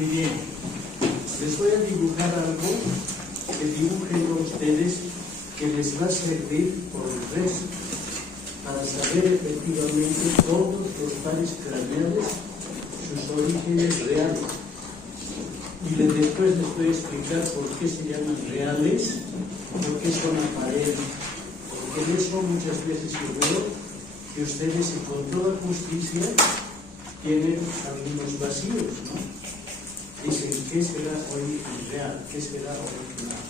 Muy bien. Les voy a dibujar algo que dibujen ustedes que les va a servir por el resto para saber efectivamente todos los pares craneales, sus orígenes reales. Y después les voy a explicar por qué se llaman reales, por qué son aparentes. Porque en eso muchas veces yo veo que ustedes con toda justicia tienen algunos vacíos, ¿no? Dicen, ¿qué será origen real? ¿Qué será original?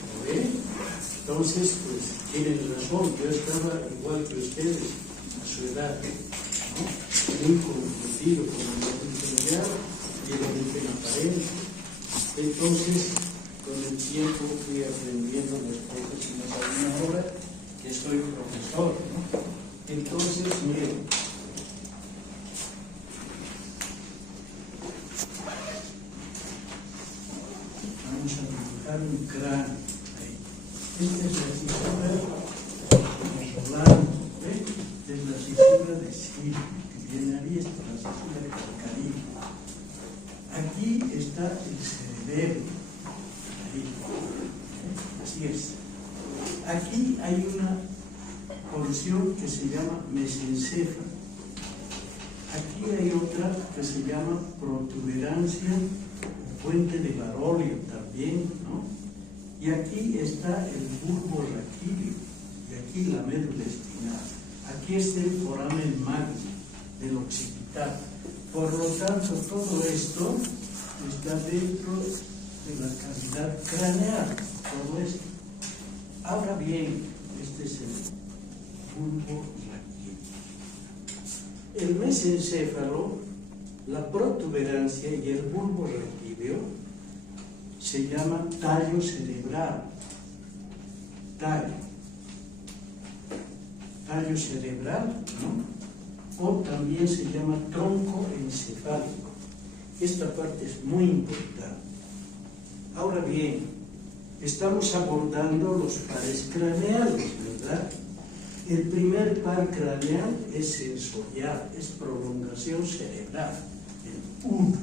¿Lo ven? Entonces, pues, tienen razón. Yo estaba igual que ustedes a su edad, ¿no? Muy confundido con el origen real y el origen aparente. Entonces, con el tiempo fui aprendiendo las cosas y no sabía ahora que soy profesor, ¿no? Entonces, miren, vamos a dibujar un cráneo. Ahí. Esta es la fisura de Solano, ¿eh? Esta es la fisura de Silvio, que viene ahí, esta es la fisura de Calcarillo. Aquí está el cerebelo. Así es. Aquí hay una porción que se llama mesencéfalo. Aquí hay otra que se llama protuberancia o fuente de Barolio también, ¿no? Y aquí está el bulbo raquídeo y aquí la médula espinal. Aquí está el foramen magno del occipital. Por lo tanto, todo esto está dentro de la cavidad craneal, todo esto. Ahora bien, este es el bulbo raquídeo. El mesencéfalo, la protuberancia y el bulbo raquídeo se llama tallo cerebral. Tallo cerebral, ¿no? O también se llama tronco encefálico. Esta parte es muy importante. Ahora bien, estamos abordando los pares craneales, ¿verdad? El primer par craneal es sensorial, es prolongación cerebral, el 1. ¿No?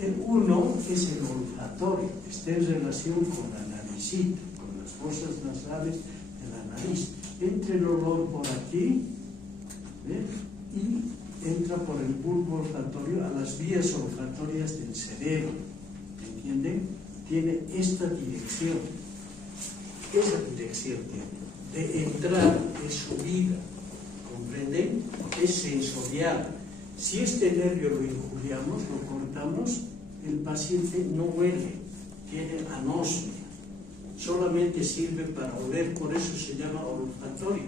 El 1 es el olfatorio, está en relación con la naricita, con las fosas nasales de la nariz. Entra el olor por aquí, ¿ven? Y entra por el bulbo olfatorio a las vías olfatorias del cerebro. ¿Entienden? Tiene esta dirección. Esa dirección tiene. De entrada, de subida. ¿Comprenden? Es sensorial. Si este nervio lo injuriamos, lo cortamos, el paciente no huele, tiene anosmia. Solamente sirve para oler, por eso se llama olfatorio.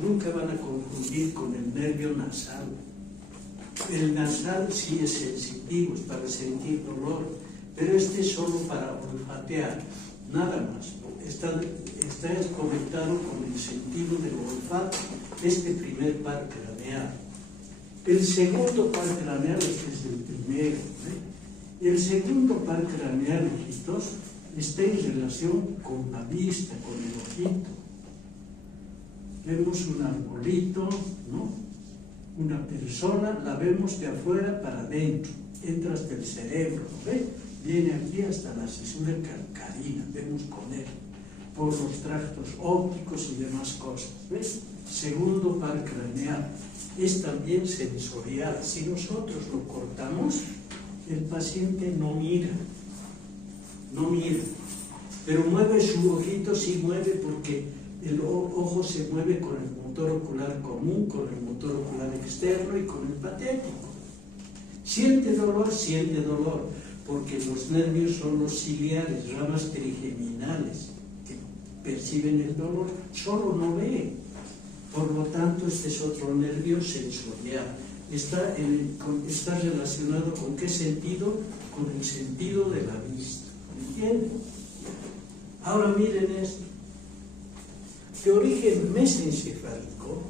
Nunca van a confundir con el nervio nasal. El nasal sí es sensitivo, es para sentir dolor, pero este es solo para olfatear, nada más. Está conectado con el sentido del olfato, este primer par craneal. El segundo par craneal, este es el primero, ¿eh? El segundo par craneal, hijitos, está en relación con la vista, con el ojito. Vemos un arbolito, ¿no? Una persona, la vemos de afuera para adentro, entra hasta el cerebro, ¿ve? Viene aquí hasta la cesura calcarina, vemos con él, por los tractos ópticos y demás cosas, ¿ves? Segundo par craneal, es también sensorial. Si nosotros lo cortamos, el paciente no mira, pero mueve su ojito, sí mueve porque el ojo se mueve con el motor ocular común, con el motor ocular externo y con el patético. Siente dolor, porque los nervios son los ciliares, ramas trigeminales, que perciben el dolor, solo no ve. Por lo tanto, este es otro nervio sensorial. Está relacionado con qué sentido? Con el sentido de la vista. ¿Entienden? Ahora miren esto. De origen mesencefálico,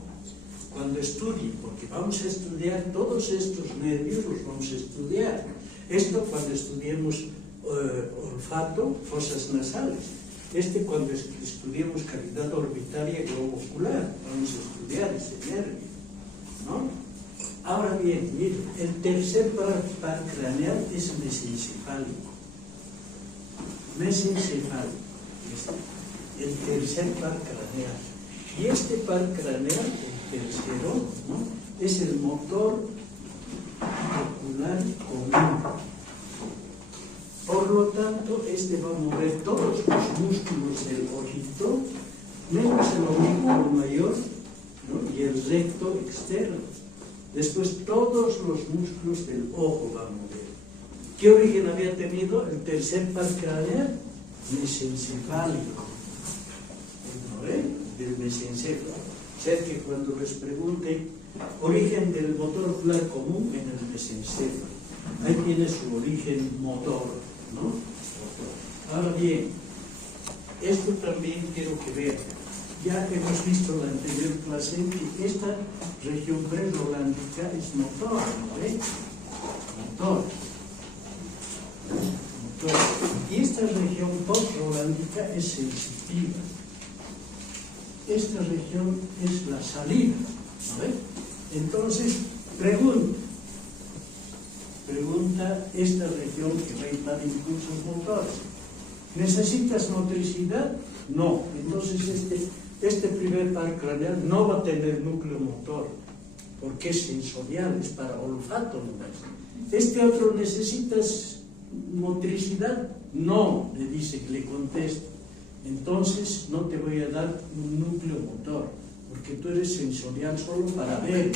cuando estudien, porque vamos a estudiar todos estos nervios, los vamos a estudiar. Esto cuando estudiemos olfato, fosas nasales. Cuando estudiemos cavidad orbitaria y globo ocular, vamos a estudiar ese nervio, ¿no? Ahora bien, mire, el tercer par craneal es mesencefálico. Mesencefálico. El tercer par craneal. Y este par craneal, el tercero, ¿no?, es el motor ocular común. Por lo tanto, este va a mover todos los músculos del ojito, menos el oblicuo mayor, ¿no?, y el recto externo. Después, todos los músculos del ojo van a mover. ¿Qué origen había tenido el tercer par craneal? Mesencefálico. ¿No ve? Del mesencéfalo. O sea que cuando les pregunten origen del motor ocular común, en el mesencéfalo. Ahí tiene su origen motor, ¿no? Ahora bien, esto también quiero que vean. Ya hemos visto en la anterior clase que esta región prerolándica es motor, ¿no ve? Motor. Y esta región postrolándica es sensitiva. Esta región es la salida, ¿no ve? Entonces, pregunta esta región que va a dar impulsos motores. ¿Necesitas motricidad? No. Entonces este primer par craneal no va a tener núcleo motor, porque es sensorial, es para olfato nomás. ¿Este otro necesitas motricidad? No, le contesta. Entonces no te voy a dar un núcleo motor, porque tú eres sensorial solo para ver.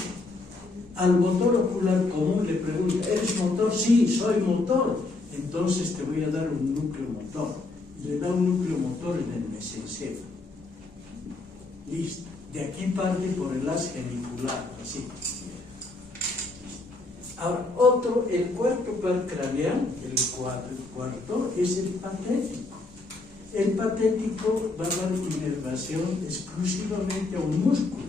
Al motor ocular común le pregunta, ¿eres motor? Sí, soy motor. Entonces te voy a dar un núcleo motor. Y le da un núcleo motor en el mesencéfalo. Listo. De aquí parte por el haz genicular, así. Ahora, el cuarto par craneal, el cuarto es el patético. El patético va a dar inervación exclusivamente a un músculo,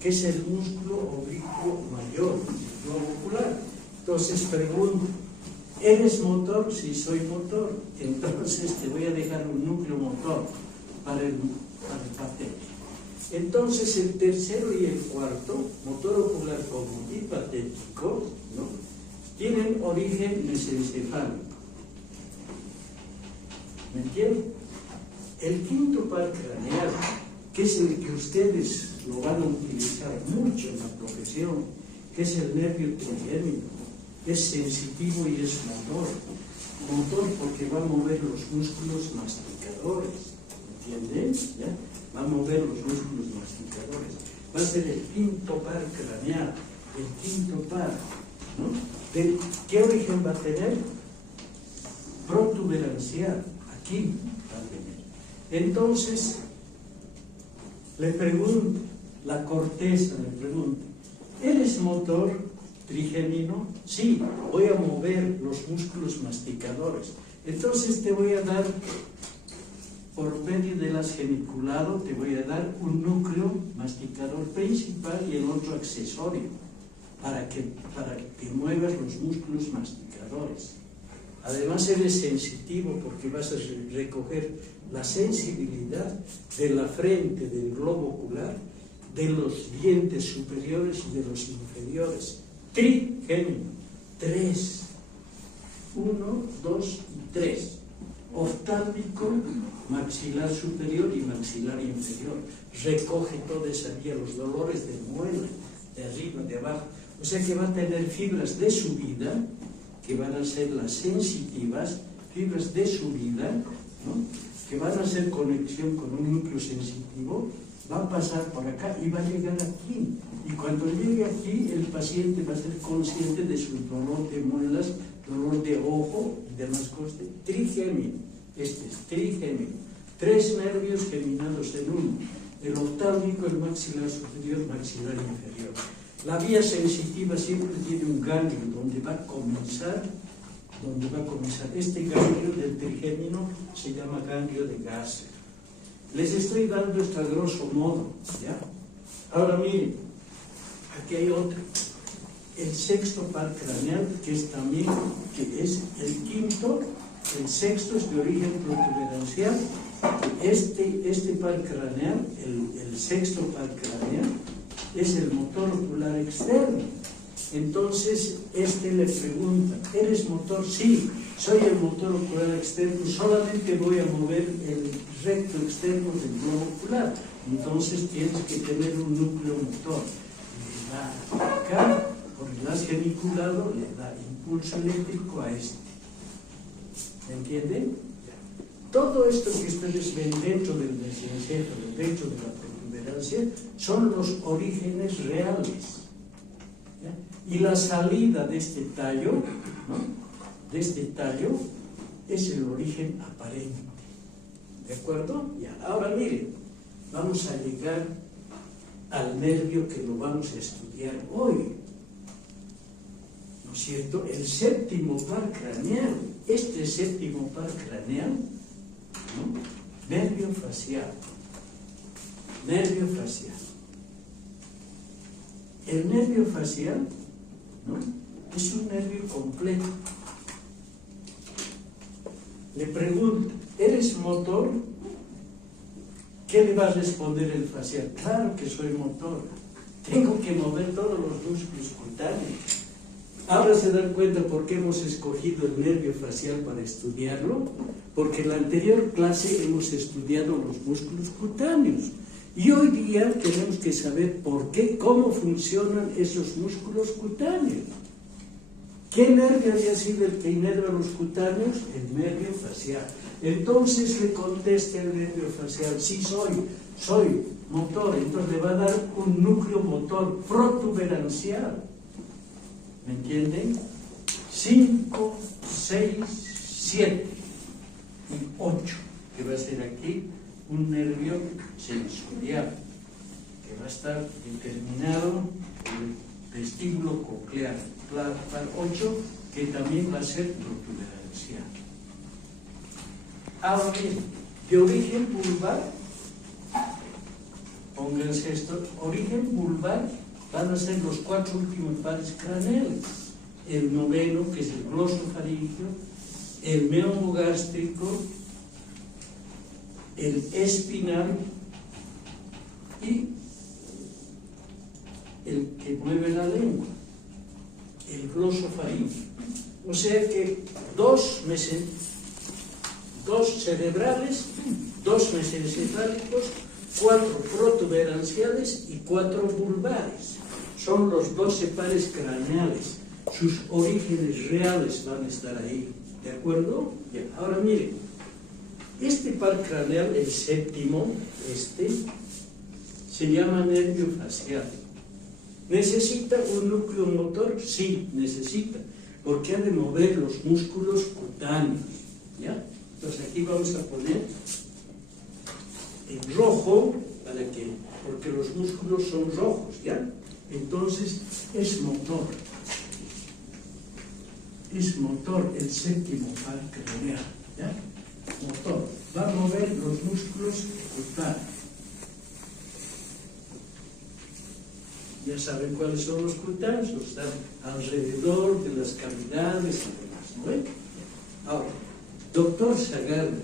que es el músculo oblicuo mayor, el globo ocular. Entonces pregunto, ¿eres motor? Sí, soy motor. Entonces te voy a dejar un núcleo motor para el patético. Entonces el tercero y el cuarto, motor ocular común y patético, ¿no?, tienen origen mesencefálico. ¿Me entienden? El quinto par craneal, que es el que ustedes lo van a utilizar mucho en la profesión, que es el nervio trigémino, es sensitivo y es motor. Motor porque va a mover los músculos masticadores, ¿entienden? ¿Ya? Va a mover los músculos masticadores. Va a ser el quinto par craneal, el quinto par, ¿no? ¿Qué origen va a tener? Protuberancial, aquí va a tener. Entonces, le pregunto, la corteza le pregunta, ¿eres motor trigémino? Sí, voy a mover los músculos masticadores. Entonces te voy a dar, por medio del haz geniculado, te voy a dar un núcleo masticador principal y el otro accesorio, para que muevas los músculos masticadores. Además eres sensitivo porque vas a recoger la sensibilidad de la frente, del globo ocular, de los dientes superiores y de los inferiores. Trigémino. 3. 1, 2 y 3. Oftálmico, maxilar superior y maxilar inferior. Recoge toda esa vía, los dolores de muela, de arriba, de abajo. O sea que va a tener fibras de subida, que van a ser las sensitivas, fibras de subida, ¿no?, que van a hacer conexión con un núcleo sensitivo, va a pasar por acá y va a llegar aquí. Y cuando llegue aquí, el paciente va a ser consciente de su dolor de muelas, dolor de ojo y demás cosas. Trigémino. Este es trigémino. 3 nervios geminados en uno. El oftálmico, el maxilar superior, maxilar inferior. La vía sensitiva siempre tiene un ganglio donde va a comenzar. Este ganglio del trigémino se llama ganglio de Gasser. Les estoy dando esto a grosso modo, ¿ya? Ahora miren, aquí hay otro. El sexto par craneal, que es el quinto, el sexto es de origen protuberancial. Este par craneal, el sexto par craneal, es el motor ocular externo. Entonces, le pregunta, ¿eres motor? Sí, soy el motor ocular externo, solamente voy a mover el recto externo del globo ocular. Entonces tienes que tener un núcleo motor. Le da acá, por el haz geniculado, le da impulso eléctrico a este. ¿Me entienden? Todo esto que ustedes ven dentro del mesencéfalo, dentro de la protuberancia, son los orígenes reales. ¿Ya? Y la salida de este tallo, ¿no? De este tallo, es el origen aparente. ¿De acuerdo? Ya. Ahora miren, vamos a llegar al nervio que lo vamos a estudiar hoy. ¿No es cierto? El séptimo par craneal. Este séptimo par craneal, ¿no? Nervio facial. Nervio facial. El nervio facial, ¿no? Es un nervio completo. Le pregunto, ¿eres motor? ¿Qué le va a responder el facial? Claro que soy motor. Tengo que mover todos los músculos cutáneos. Ahora se dan cuenta por qué hemos escogido el nervio facial para estudiarlo. Porque en la anterior clase hemos estudiado los músculos cutáneos. Y hoy día tenemos que saber por qué, cómo funcionan esos músculos cutáneos. ¿Qué nervio había sido el que inerva los cutáneos? El nervio facial. Entonces le contesta el nervio facial, sí soy motor. Entonces le va a dar un núcleo motor protuberancial. ¿Me entienden? 5, 6, 7 y 8, que va a ser aquí un nervio sensorial, que va a estar determinado por el vestíbulo coclear. Par 8, que también va a ser protuberancial. Ahora bien, de origen vulvar, pónganse esto, origen vulvar van a ser los 4 últimos pares craneales. El noveno, que es el glosofaringeo, el meomogástrico, el espinal y el que mueve la lengua, el glosofaringeo. O sea que dos cerebrales, 2 mesencefálicos, 4 protuberanciales y 4 vulvares. Son los 12 pares craneales. Sus orígenes reales van a estar ahí. ¿De acuerdo? Bien. Ahora miren, este par craneal, el séptimo, se llama nervio facial. ¿Necesita un núcleo motor? Sí, necesita, porque ha de mover los músculos cutáneos. ¿Ya? Entonces aquí vamos a poner en rojo, porque los músculos son rojos, ¿ya? Entonces es motor. Es motor el séptimo par craneal, ¿ya? Motor. Va a mover los músculos cutáneos. Ya saben cuáles son los cutáneos, están alrededor de las cavidades y demás, ¿no ven? Ahora, doctor Sagarda,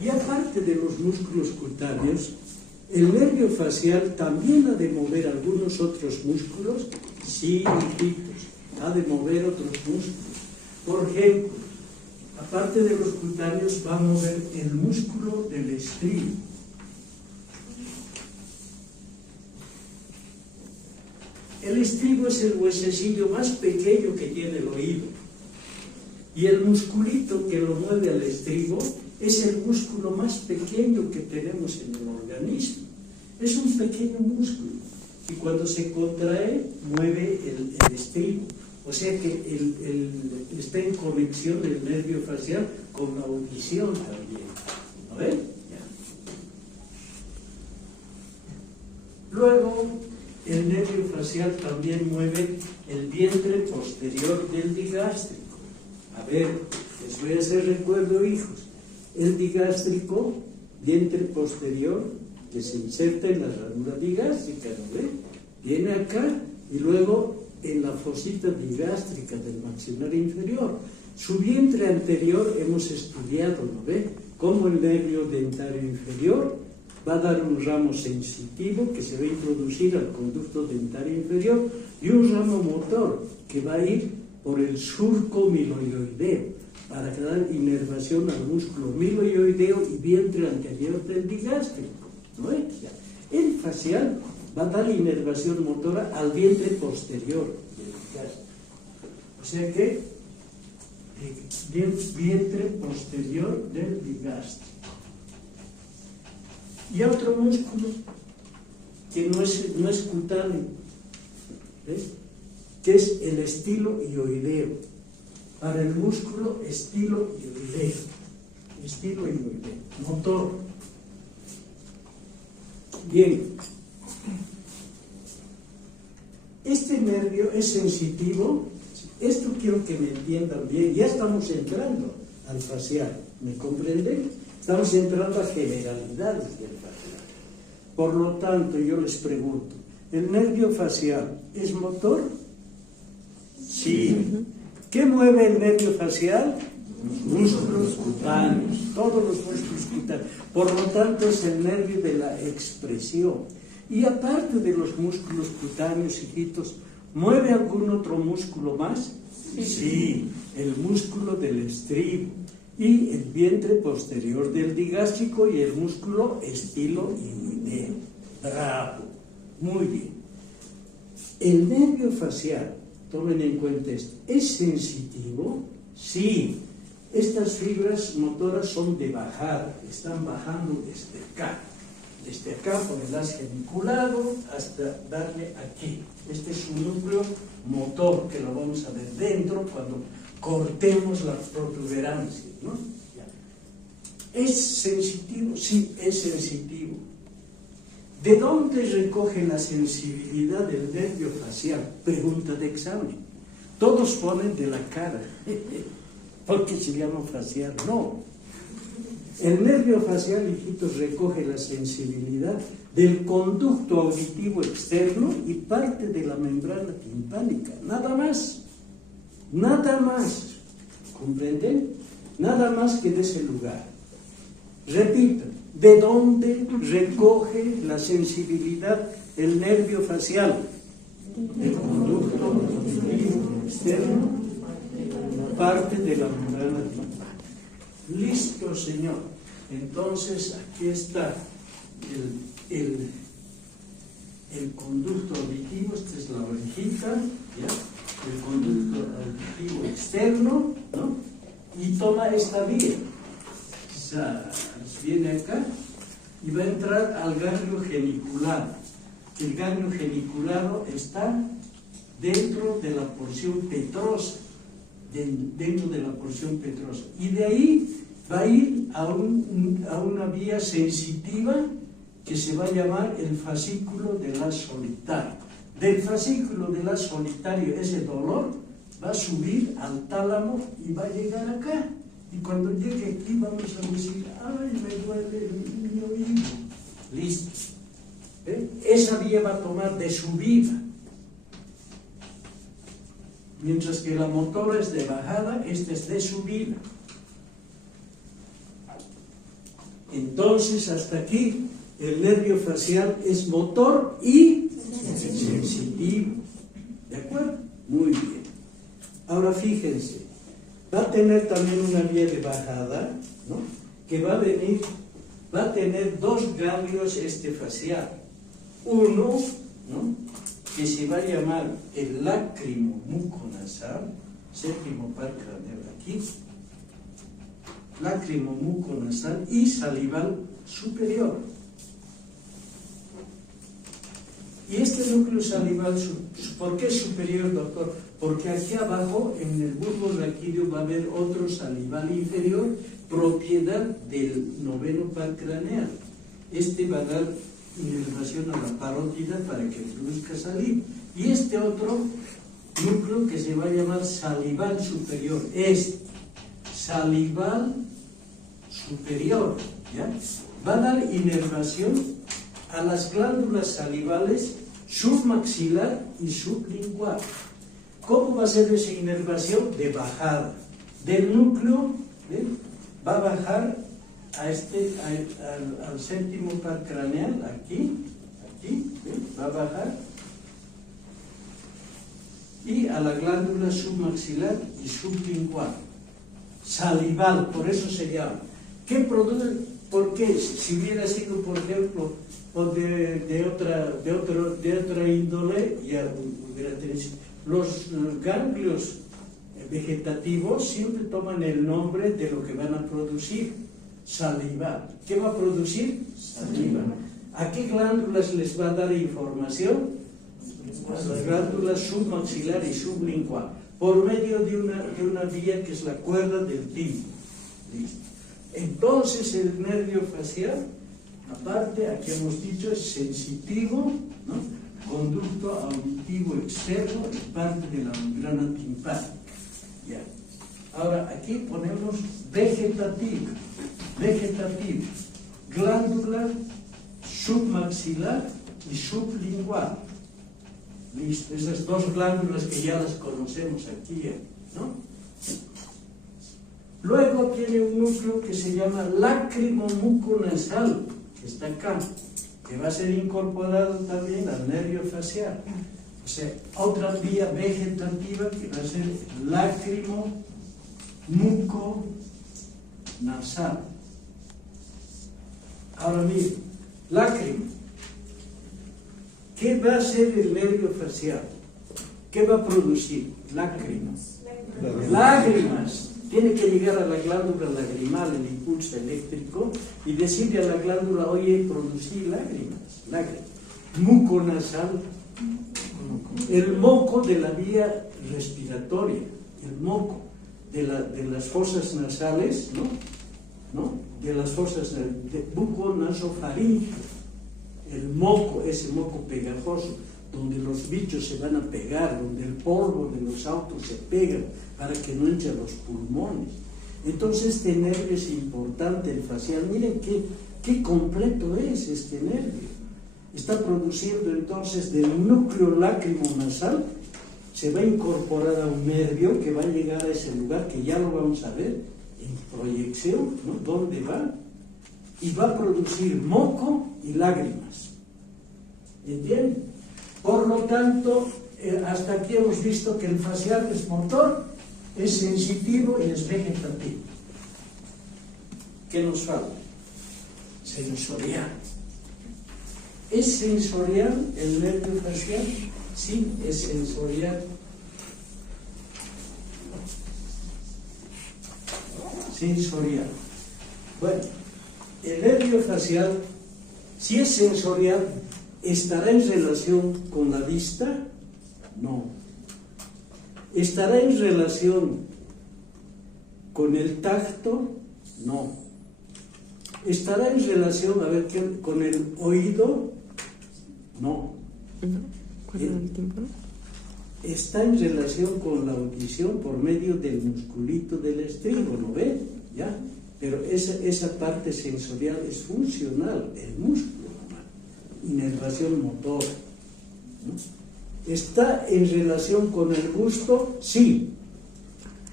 y aparte de los músculos cutáneos, el nervio facial también ha de mover algunos otros músculos. Sí, hijitos, ha de mover otros músculos. Por ejemplo, aparte de los cutáneos, va a mover el músculo del estribo. El estribo es el huesecillo más pequeño que tiene el oído. Y el musculito que lo mueve al estribo es el músculo más pequeño que tenemos en el organismo. Es un pequeño músculo. Y cuando se contrae, mueve el estribo. O sea que está en conexión el nervio facial con la audición también. ¿No ven? Ya. Luego, el nervio facial también mueve el vientre posterior del digástrico. A ver, les voy a hacer recuerdo, hijos. El digástrico, vientre posterior, que se inserta en la ranura digástrica, ¿no ve? Viene acá y luego en la fosita digástrica del maxilar inferior. Su vientre anterior hemos estudiado, ¿no ve? Como el nervio dentario inferior va a dar un ramo sensitivo que se va a introducir al conducto dentario inferior y un ramo motor que va a ir por el surco miloioideo para dar inervación al músculo miloioideo y vientre anterior del digástrico, ¿no es? El facial va a dar inervación motora al vientre posterior del digástrico. O sea que vientre posterior del digástrico. Y otro músculo que no es cutáneo, ¿ves? Que es el estiloioideo. Para el músculo estiloioideo, motor. Bien, este nervio es sensitivo. Esto quiero que me entiendan bien. Ya estamos entrando al facial, ¿me comprenden? Estamos entrando a generalidades del facial. Por lo tanto, yo les pregunto, ¿el nervio facial es motor? Sí. ¿Qué mueve el nervio facial? Los músculos cutáneos, todos los músculos cutáneos. Por lo tanto, es el nervio de la expresión. Y aparte de los músculos cutáneos, hijitos, ¿mueve algún otro músculo más? Sí, el músculo del estribo y el vientre posterior del digástrico y el músculo estiloioideo. Bravo, muy bien. El nervio facial, tomen en cuenta esto, ¿es sensitivo? Sí. Estas fibras motoras son de bajada, están bajando desde acá por el haz geniculado hasta darle aquí. Este es su núcleo motor, que lo vamos a ver dentro cuando cortemos la protuberancia, ¿no? Ya. ¿Es sensitivo? Sí, es sensitivo. ¿De dónde recoge la sensibilidad del nervio facial? Pregunta de examen. Todos ponen de la cara, porque se llama facial. No. El nervio facial, hijitos, recoge la sensibilidad del conducto auditivo externo y parte de la membrana timpánica. Nada más. Nada más. ¿Comprenden? Nada más que de ese lugar. Repito. ¿De dónde recoge la sensibilidad el nervio facial? El conducto auditivo externo, parte de la membrana timpánica. Listo, señor. Entonces, aquí está el conducto auditivo. Esta es la orejita, ¿ya? El conducto auditivo externo, ¿no? Y toma esta vía. Viene acá y va a entrar al ganglio geniculado. El ganglio geniculado está dentro de la porción petrosa, y de ahí va a ir a una vía sensitiva que se va a llamar el fascículo del haz solitario. Del fascículo del haz solitario, ese dolor va a subir al tálamo y va a llegar acá. Y cuando llegue aquí vamos a decir, ay, me duele mi oído. Listo. Esa vía va a tomar de subida. Mientras que la motora es de bajada, esta es de subida. Entonces, hasta aquí, el nervio facial es motor y sensitivo. ¿De acuerdo? Muy bien. Ahora fíjense. Va a tener también una vía de bajada, ¿no? Que va a tener dos ganglios facial. Uno, ¿no? Que se va a llamar el lácrimo muconasal, séptimo par craneal aquí, lácrimo muconasal y salival superior. Y este núcleo salival, ¿por qué superior, doctor? Porque aquí abajo, en el bulbo raquídeo, va a haber otro salival inferior, propiedad del noveno par craneal. Este va a dar inervación a la parótida para que produzca saliva. Y este otro núcleo que se va a llamar salival superior, es salival superior, ¿ya? Va a dar inervación a las glándulas salivales submaxilar y sublingual. ¿Cómo va a ser esa inervación? De bajada. Del núcleo, ¿ven? Va a bajar al séptimo par craneal, aquí, ¿ven? Va a bajar, y a la glándula submaxilar y sublingual, salival, por eso se llama. ¿Qué produce? ¿Por qué? Si hubiera sido, por ejemplo, o de otra índole, ya hubiera tenido. Los ganglios vegetativos siempre toman el nombre de lo que van a producir, saliva. ¿Qué va a producir? Saliva. ¿A qué glándulas les va a dar información? A las glándulas submaxilar y sublingual, por medio de una vía que es la cuerda del tímpano. ¿Listo? Entonces el nervio facial, aparte, aquí hemos dicho, es sensitivo, ¿no? Conducto auditivo externo y parte de la membrana timpánica. Ya. Ahora aquí ponemos vegetativo, glándula submaxilar y sublingual. Listo, esas dos glándulas que ya las conocemos aquí, ¿no? Luego tiene un núcleo que se llama lácrimo muconasal, que está acá, que va a ser incorporado también al nervio facial. O sea, otra vía vegetativa que va a ser lácrimo muconasal. Ahora miren, lácrimo. ¿Qué va a ser el nervio facial? ¿Qué va a producir? Lágrimas. Lágrimas. Tiene que llegar a la glándula lagrimal el impulso eléctrico y decirle a la glándula, oye, producir lágrimas. Muconasal. El moco de la vía respiratoria, el moco de las fosas nasales, ¿no? De las fosas buconasofaringeo. El moco, ese moco pegajoso, donde los bichos se van a pegar, donde el polvo de los autos se pega para que no entre a los pulmones. Entonces este nervio es importante, el facial. Miren qué completo es este nervio. Está produciendo entonces del núcleo lacrimonasal, se va a incorporar a un nervio que va a llegar a ese lugar, que ya lo vamos a ver en proyección, ¿no? ¿Dónde va? Y va a producir moco y lágrimas. ¿Entienden? Por lo tanto, hasta aquí hemos visto que el facial es motor, es sensitivo y es vegetativo. ¿Qué nos falta? Sensorial. ¿Es sensorial el nervio facial? Sí, es sensorial. Sensorial. Bueno, el nervio facial, si es sensorial, ¿estará en relación con la vista? No. ¿Estará en relación con el tacto? No. ¿Estará en relación, con el oído? No. ¿Con el tímpano? Está en relación con la audición por medio del musculito del estribo, ¿no ve? ¿Ya? Pero esa parte sensorial es funcional, el músculo, inervación motora, ¿no? ¿Está en relación con el gusto? Sí.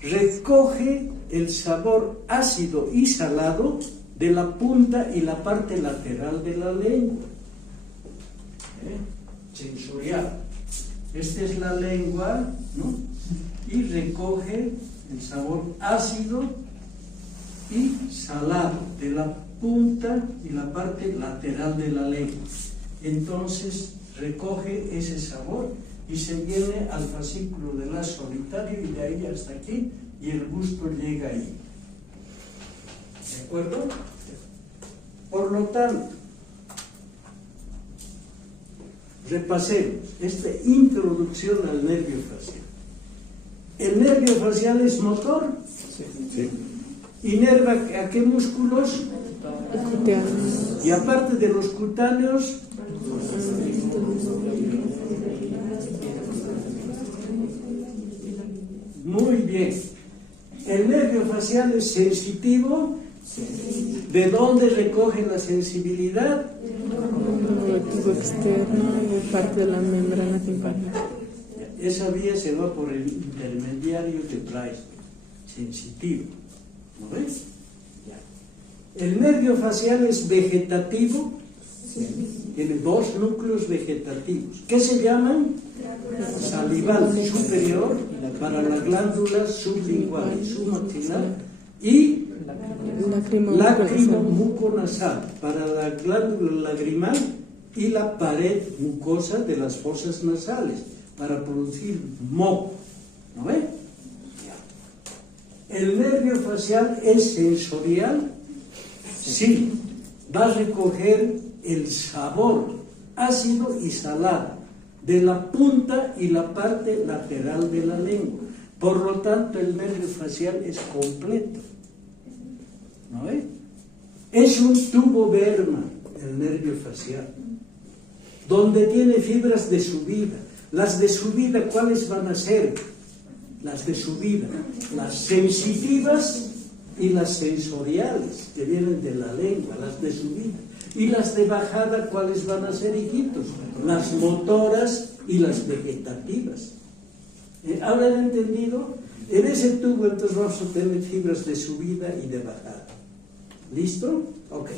Recoge el sabor ácido y salado de la punta y la parte lateral de la lengua. Sensorial. Esta es la lengua, ¿no? Y recoge el sabor ácido y salado de la punta y la parte lateral de la lengua. Entonces recoge ese sabor y se viene al fascículo del haz solitario y de ahí hasta aquí, y el gusto llega ahí. ¿De acuerdo? Por lo tanto, repasemos esta introducción al nervio facial. ¿El nervio facial es motor? Sí. ¿Inerva a qué músculos? Cutáneos. Y aparte de los cutáneos, muy bien. ¿El nervio facial es sensitivo? ¿De dónde recoge la sensibilidad? Auditivo externo y parte de la membrana timpánica. Esa vía se va por el intermediario de Bryce, sensitivo. ¿No ves? Ya. El nervio facial es vegetativo, tiene dos núcleos vegetativos. ¿Qué se llaman? Salival superior para la glándula sublingual, submaxilar, y lacrimomuconasal para la glándula lagrimal y la pared mucosa de las fosas nasales para producir moco. ¿No ve? ¿El nervio facial es sensorial? Sí. Va a recoger el sabor ácido y salado de la punta y la parte lateral de la lengua. Por lo tanto, el nervio facial es completo. ¿No ve? Es un tubo Berman, el nervio facial, donde tiene fibras de subida. Las de subida, ¿cuáles van a ser? Las de subida, las sensitivas y las sensoriales, que vienen de la lengua, las de subida. Y las de bajada, ¿cuáles van a ser, hijitos? Las motoras y las vegetativas. ¿Habrán entendido? En ese tubo entonces vamos a tener fibras de subida y de bajada. ¿Listo? Ok.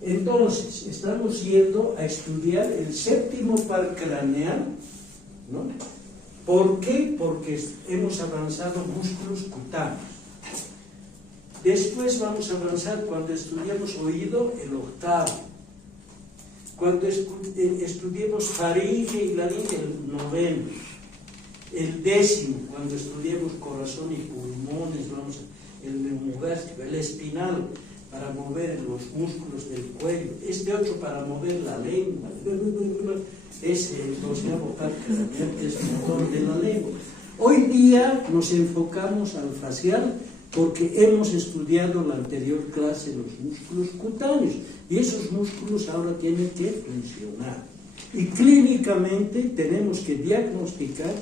Entonces, estamos yendo a estudiar el séptimo par craneal, ¿no? ¿Por qué? Porque hemos avanzado músculos cutáneos. Después vamos a avanzar cuando estudiemos oído, el octavo. Cuando estudiemos faringe y laringe, el noveno. El décimo, cuando estudiemos corazón y pulmones, vamos a, el neumogárdico, el espinal, para mover los músculos del cuello. Este otro para mover la lengua. Es el doceavo par craneal, que es el motor de la lengua. Hoy día nos enfocamos al facial porque hemos estudiado en la anterior clase los músculos cutáneos y esos músculos ahora tienen que funcionar. Y clínicamente tenemos que diagnosticar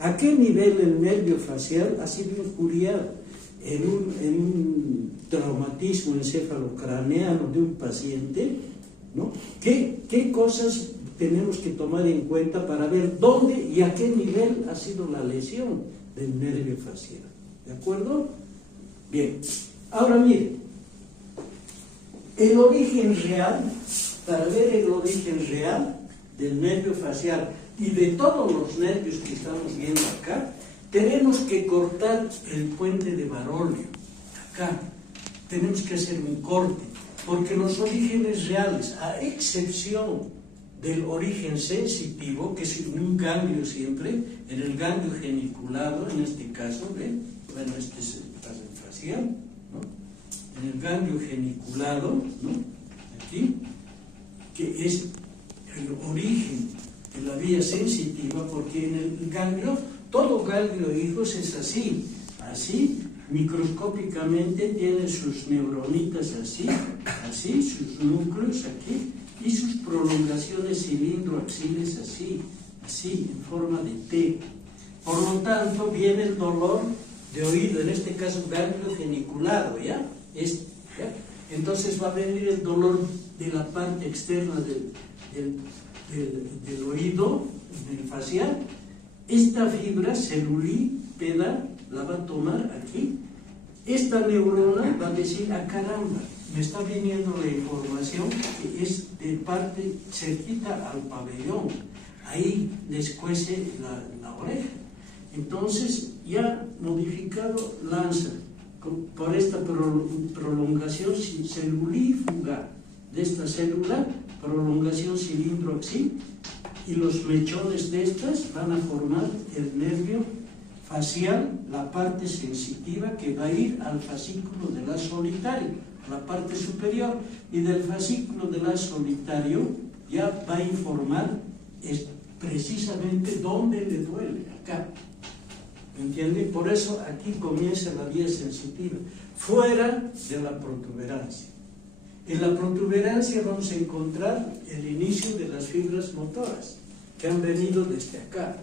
a qué nivel el nervio facial ha sido injuriado en un traumatismo encefalocraneano de un paciente, ¿no? ¿Qué cosas tenemos que tomar en cuenta para ver dónde y a qué nivel ha sido la lesión del nervio facial? ¿De acuerdo? Bien. Ahora miren, el origen real, para ver el origen real del nervio facial y de todos los nervios que estamos viendo acá, tenemos que cortar el puente de Barolio. Acá tenemos que hacer un corte, porque los orígenes reales, a excepción del origen sensitivo, que es un ganglio siempre, en el ganglio geniculado, en este caso, bueno, este es el facial, ¿no? En el ganglio geniculado, ¿no? Aquí, que es el origen de la vía sensitiva, porque en el ganglio, todo ganglio, hijos, es así, microscópicamente tiene sus neuronitas así, sus núcleos aquí, y sus prolongaciones cilindroaxiles así, en forma de T. Por lo tanto, viene el dolor de oído, en este caso ganglio geniculado, ¿ya? Entonces va a venir el dolor de la parte externa del oído, del facial. Esta fibra celulípeda la va a tomar aquí. Esta neurona va a decir, caramba, me está viniendo la información que es de parte cerquita al pabellón. Ahí les cuece la oreja. Entonces, ya modificado, lanza por esta prolongación celulífuga de esta célula, prolongación cilindroaxil, y los mechones de estas van a formar el nervio facial, la parte sensitiva que va a ir al fascículo de la solitario, la parte superior, y del fascículo de la solitario ya va a informar precisamente dónde le duele, acá. ¿Entiende? Por eso aquí comienza la vía sensitiva, fuera de la protuberancia. En la protuberancia vamos a encontrar el inicio de las fibras motoras que han venido desde acá.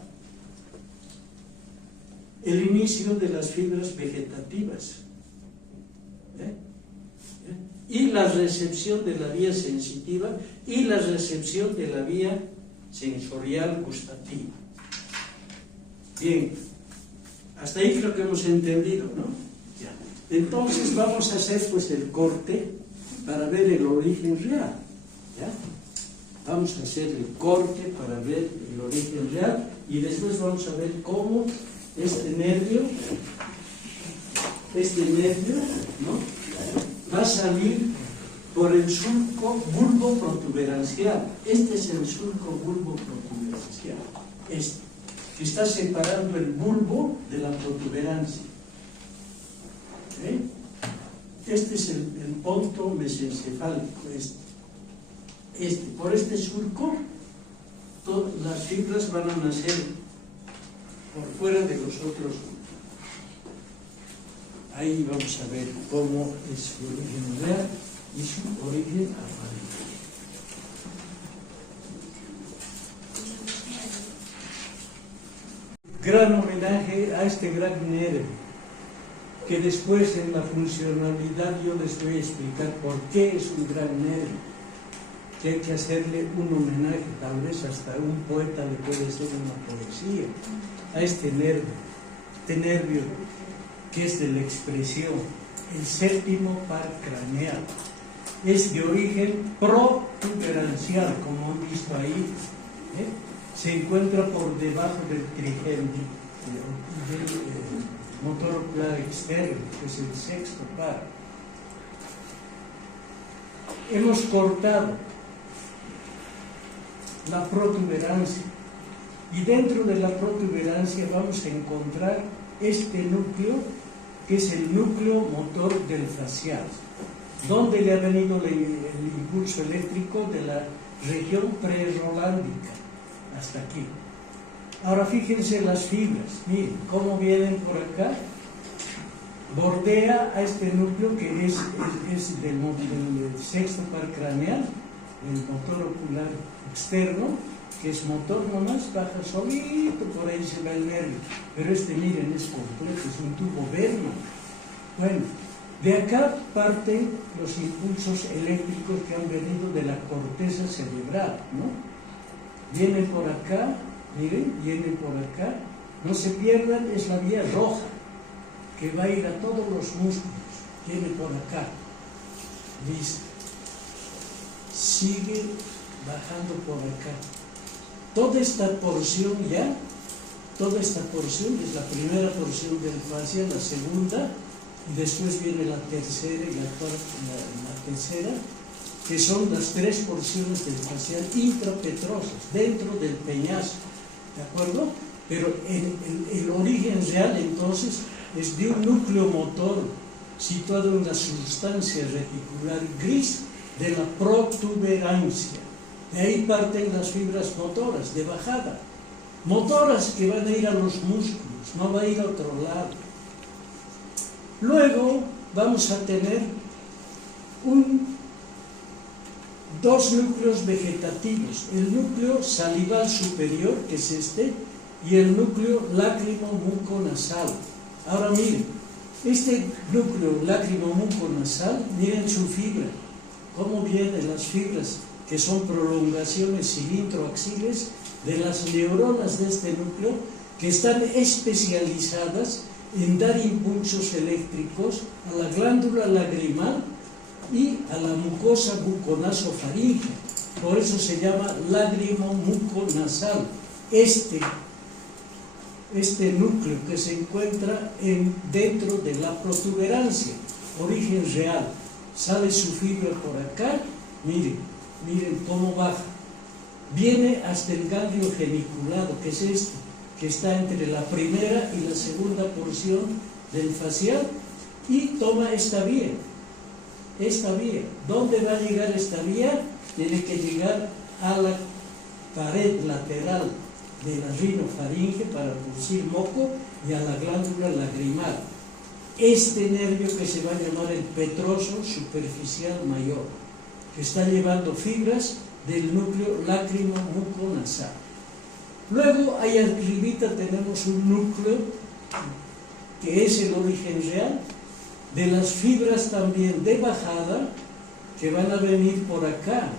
El inicio de las fibras vegetativas. Y la recepción de la vía sensitiva y la recepción de la vía sensorial gustativa. Bien, hasta ahí creo que hemos entendido, ¿no? Ya. Entonces vamos a hacer pues el corte para ver el origen real. ¿Ya? Vamos a hacer el corte para ver el origen real y después vamos a ver cómo este nervio, ¿no?, va a salir por el surco bulbo protuberancial. Este es el surco bulbo protuberancial, este, que está separando el bulbo de la protuberancia. Este es el ponto mesencefálico, por este surco, todas las fibras van a nacer por fuera de los otros. Ahí vamos a ver cómo es su origen real y su origen aparente. Gran homenaje a este gran nervio, que después en la funcionalidad yo les voy a explicar por qué es un gran nervio, que hay que hacerle un homenaje, tal vez hasta un poeta le puede hacer una poesía a este nervio que es de la expresión, el séptimo par craneal, es de origen protuberancial, como han visto ahí, se encuentra por debajo del trigémino, del motor ocular externo, que es el sexto par. Hemos cortado la protuberancia y dentro de la protuberancia vamos a encontrar este núcleo, que es el núcleo motor del facial, donde le ha venido el impulso eléctrico de la región prerolándica hasta aquí. Ahora fíjense las fibras, miren cómo vienen por acá, bordea a este núcleo que es del sexto par craneal, el motor ocular externo, que es motor nomás, baja solito, por ahí se va el nervio, pero miren, es completo, es un tubo verno. Bueno, de acá parten los impulsos eléctricos que han venido de la corteza cerebral, ¿no? Vienen por acá, miren, vienen por acá, no se pierdan, es la vía roja, que va a ir a todos los músculos, viene por acá, listo, sigue bajando por acá. Toda esta porción es la primera porción del fascia, la segunda, y después viene la tercera y la cuarta, la tercera, que son las tres porciones del facial intrapetrosas, dentro del peñasco, ¿de acuerdo? Pero el origen real, entonces, es de un núcleo motor situado en la sustancia reticular gris de la protuberancia. De ahí parten las fibras motoras de bajada, motoras que van a ir a los músculos, no va a ir a otro lado. Luego vamos a tener dos núcleos vegetativos, el núcleo salival superior, que es este, y el núcleo lácrimo-muco-nasal. Ahora miren, este núcleo lácrimo-muco-nasal, miren su fibra, cómo vienen las fibras, que son prolongaciones cilintroaxiles de las neuronas de este núcleo, que están especializadas en dar impulsos eléctricos a la glándula lagrimal y a la mucosa buconasofaríngea. Por eso se llama lágrimo-muco-nasal. Este núcleo que se encuentra dentro de la protuberancia, origen real. Sale su fibra por acá, miren cómo baja. Viene hasta el ganglio geniculado, que es este, que está entre la primera y la segunda porción del facial, y toma esta vía. ¿Dónde va a llegar esta vía? Tiene que llegar a la pared lateral de la rinofaringe para producir moco y a la glándula lagrimal. Este nervio que se va a llamar el petroso superficial mayor, que está llevando fibras del núcleo lácrimo-muco-nasal. Luego, ahí arribita tenemos un núcleo que es el origen real de las fibras también de bajada, que van a venir por acá,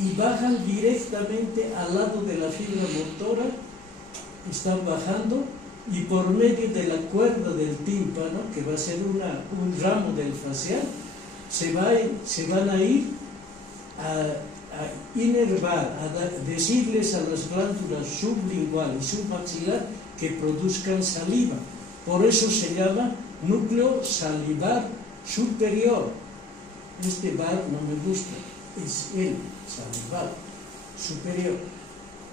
y bajan directamente al lado de la fibra motora, están bajando y por medio de la cuerda del tímpano, que va a ser un ramo del facial, se van a ir a inervar, a decirles a las glándulas sublingual y submaxilar que produzcan saliva. Por eso se llama núcleo salivar superior. Este bar no me gusta, es el salivar superior.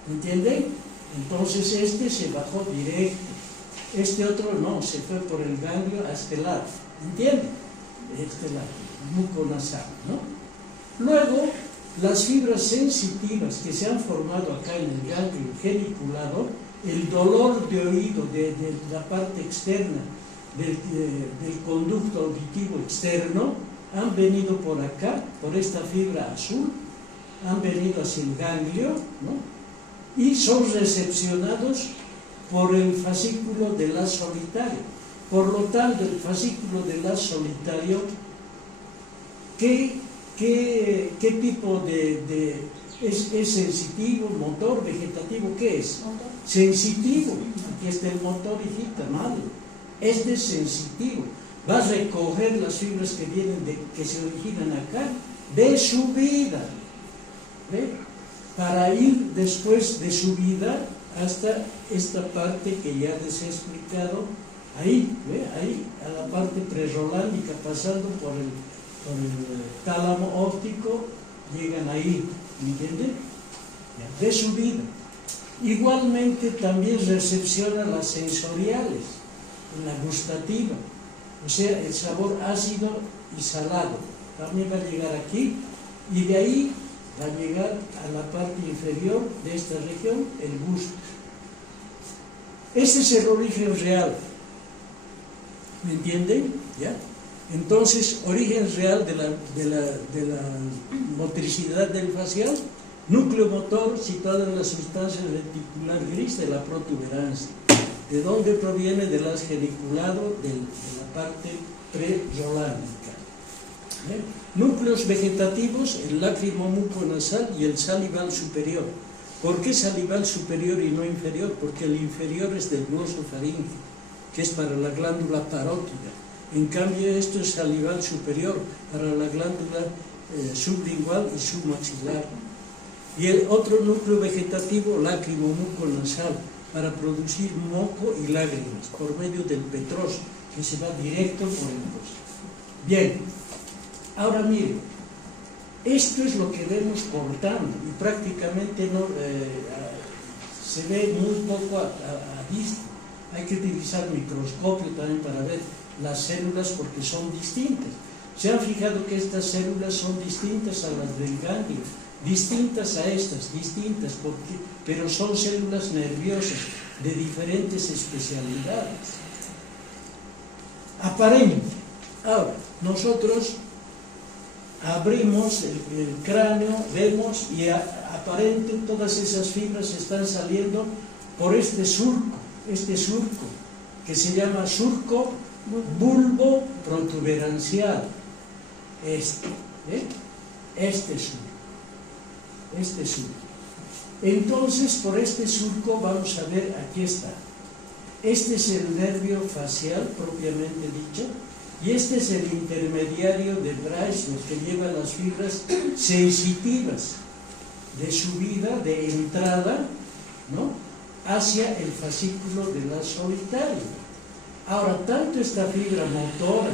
¿Entienden? Entonces este se bajó directo, este otro no, se fue por el ganglio astelar. ¿Entienden? Estelar, muconasal, ¿no? Luego, las fibras sensitivas que se han formado acá en el ganglio geniculado, el dolor de oído de la parte externa del conducto auditivo externo, han venido por acá, por esta fibra azul, han venido hacia el ganglio, ¿no? Y son recepcionados por el fascículo del haz solitario. Por lo tanto, el fascículo del haz solitario, ¿qué tipo es sensitivo, motor, vegetativo? ¿Qué es? Motor. Sensitivo. Aquí está el motor, hijita, malo. Este es sensitivo. Va a recoger las fibras que se originan acá de su vida, ¿ve? Para ir después de su vida hasta esta parte que ya les he explicado, ahí, ¿ve? Ahí, a la parte prerolándica, pasando por el tálamo óptico, llegan ahí, ¿me entienden? De su vida. Igualmente también recepciona las sensoriales, la gustativa, o sea, el sabor ácido y salado. También va a llegar aquí, y de ahí va a llegar a la parte inferior de esta región, el gusto. Este es el origen real, ¿me entienden? ¿Ya? Entonces, origen real de la motricidad del facial, núcleo motor situado en la sustancia reticular gris de la protuberancia. ¿De dónde proviene? Del haz geniculado de la parte prerolándica. Núcleos vegetativos, el lacrimomuconasal y el salival superior. ¿Por qué salival superior y no inferior? Porque el inferior es del glosofaríngeo, que es para la glándula parótida. En cambio, esto es salival superior para la glándula sublingual y submaxilar. Y el otro núcleo vegetativo, lacrimomuconasal, para producir moco y lágrimas por medio del petrósito, que se va directo por el rostro. Bien, ahora miren, esto es lo que vemos cortando y prácticamente no se ve muy poco a vista. Hay que utilizar microscopio también para ver las células porque son distintas. ¿Se han fijado que estas células son distintas a las del ganglio? Distintas a estas, distintas, pero son células nerviosas de diferentes especialidades. Aparente. Ahora, nosotros abrimos el cráneo, vemos y aparente todas esas fibras están saliendo por este surco que se llama surco bulbo protuberancial. Este surco. Entonces, por este surco vamos a ver, aquí está. Este es el nervio facial propiamente dicho, y este es el intermediario de Bryson que lleva las fibras sensitivas de subida, de entrada, ¿no?, hacia el fascículo del haz solitario. Ahora, tanto esta fibra motora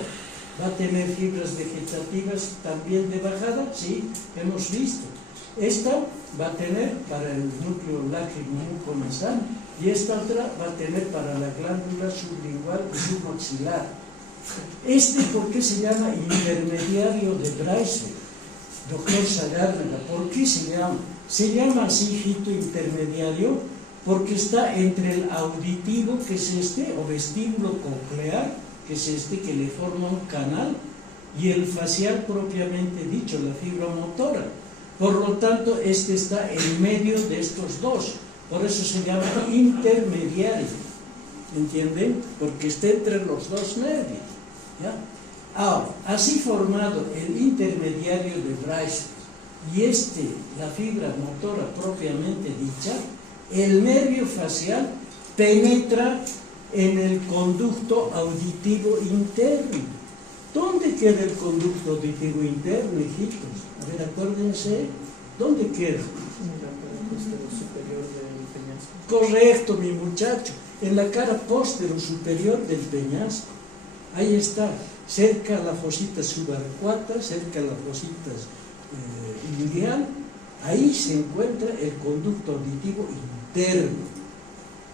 va a tener fibras vegetativas también de bajada, sí, hemos visto. Esta va a tener para el núcleo lacrimomuconasal y esta otra va a tener para la glándula sublingual y submaxilar. ¿Por qué se llama intermediario de Bryson? Doctor Sagárraga, ¿por qué se llama? Se llama así, hijito, intermediario, porque está entre el auditivo, que es o vestíbulo coclear, que es que le forma un canal, y el facial propiamente dicho, la fibra motora. Por lo tanto, está en medio de estos dos, por eso se llama intermediario, ¿entienden? Porque está entre los dos nervios, ¿ya? Ahora, así formado el intermediario de Bryson y la fibra motora propiamente dicha, el nervio facial penetra en el conducto auditivo interno. ¿Dónde queda el conducto auditivo interno, hijitos? A ver, acuérdense, ¿dónde queda? Mira, por el costado superior del peñasco. Correcto, mi muchacho, en la cara posterior superior del peñasco. Ahí está, cerca a la fosita subarcuata, cerca a la fosita iliacal, ahí se encuentra el conducto auditivo interno.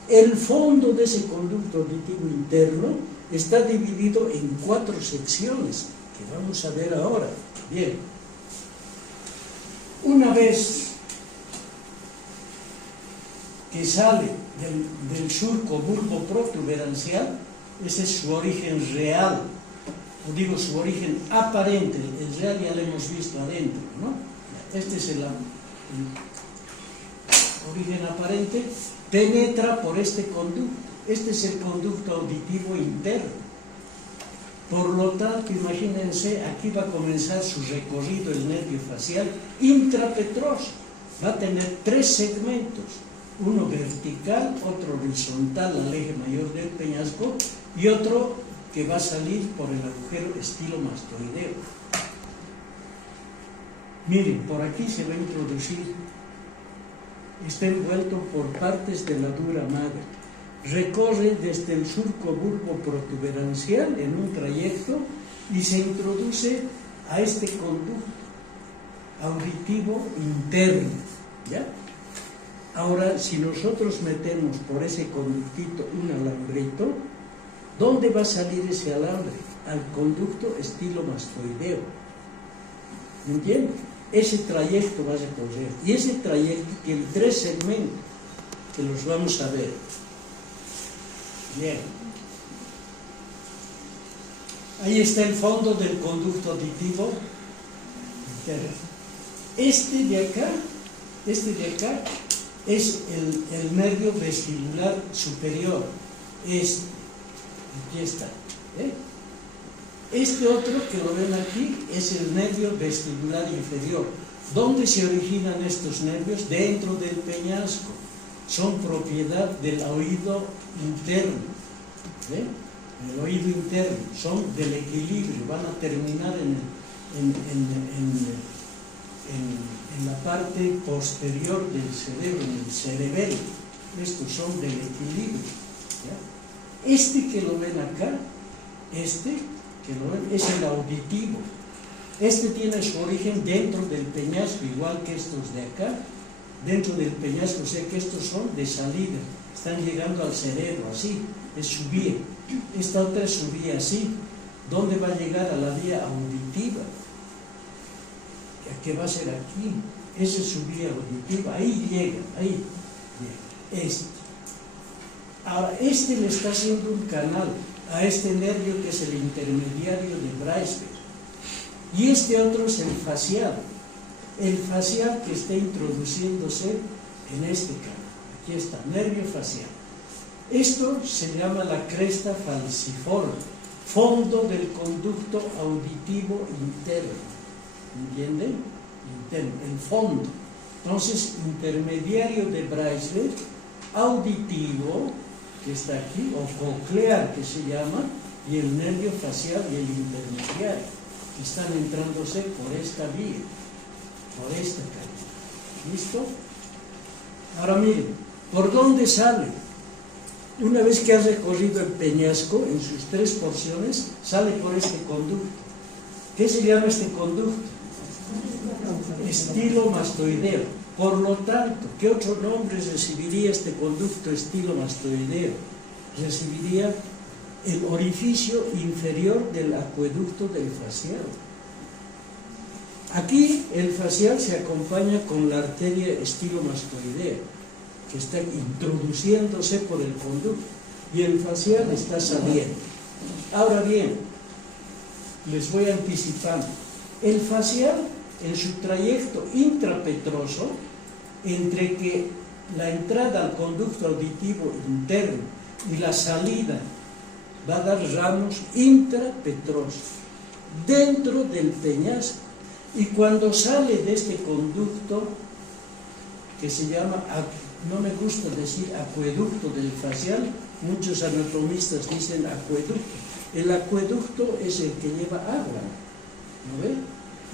El fondo de ese conducto auditivo interno está dividido en 4 secciones, que vamos a ver ahora. Bien, una vez que sale del surco bulbo protuberancial, ese es su origen real, o digo su origen aparente, el real ya lo hemos visto adentro, ¿no? Este es el origen aparente, penetra por este conducto, este es el conducto auditivo interno. Por lo tanto, imagínense, aquí va a comenzar su recorrido el nervio facial intrapetroso, va a tener 3 segmentos, uno vertical, otro horizontal al eje mayor del peñasco y otro que va a salir por el agujero estilomastoideo. Miren, por aquí se va a introducir, está envuelto por partes de la dura madre, recorre desde el surco bulbo protuberancial en un trayecto y se introduce a este conducto auditivo interno, ¿ya? Ahora, si nosotros metemos por ese conductito un alambrito, ¿dónde va a salir ese alambre? Al conducto estilomastoideo. ¿Me entienden? Ese trayecto va a recorrer. Y ese trayecto tiene 3 segmentos, que los vamos a ver. Bien. Ahí está el fondo del conducto auditivo interno. Este de acá es el nervio vestibular superior. Aquí está. Este otro que lo ven aquí es el nervio vestibular inferior. ¿Dónde se originan estos nervios? Dentro del peñasco. Son propiedad del oído interno. El oído interno. Son del equilibrio. Van a terminar en la parte posterior del cerebro, en el cerebelo. Estos son del equilibrio, ¿ya? Este que lo ven acá, es el auditivo. Este tiene su origen dentro del peñasco, igual que estos de acá. Dentro del peñasco, o sea que estos son de salida, están llegando al cerebro, así, es su vía. Esta otra es su vía así. ¿Dónde va a llegar? A la vía auditiva, que va a ser aquí. Esa es su vía auditiva, ahí llega, ahí llega. Ahora, este le está haciendo un canal a este nervio que es el intermediario de Braesberg. Y este otro es el facial que está introduciéndose en este canal. Aquí está, nervio facial. Esto se llama la cresta falciforme, fondo del conducto auditivo interno. ¿Entienden? Interno, el fondo. Entonces, intermediario de Braesberg, auditivo, que está aquí, o coclear, que se llama, y el nervio facial y el intermediario, que están entrándose por esta vía, por esta calle. ¿Listo? Ahora miren, ¿por dónde sale? Una vez que ha recorrido el peñasco en sus 3 porciones, sale por este conducto. ¿Qué se llama este conducto? Estilomastoideo. Por lo tanto, ¿qué otro nombre recibiría este conducto estilomastoideo? Recibiría el orificio inferior del acueducto del facial. Aquí el facial se acompaña con la arteria estilomastoidea, que está introduciéndose por el conducto, y el facial está saliendo. Ahora bien, les voy anticipando. El facial, en su trayecto intrapetroso, entre que la entrada al conducto auditivo interno y la salida, va a dar ramos intrapetrosos dentro del peñasco. Y cuando sale de este conducto, que se llama, no me gusta decir acueducto del facial, muchos anatomistas dicen acueducto. El acueducto es el que lleva agua, ¿no ve?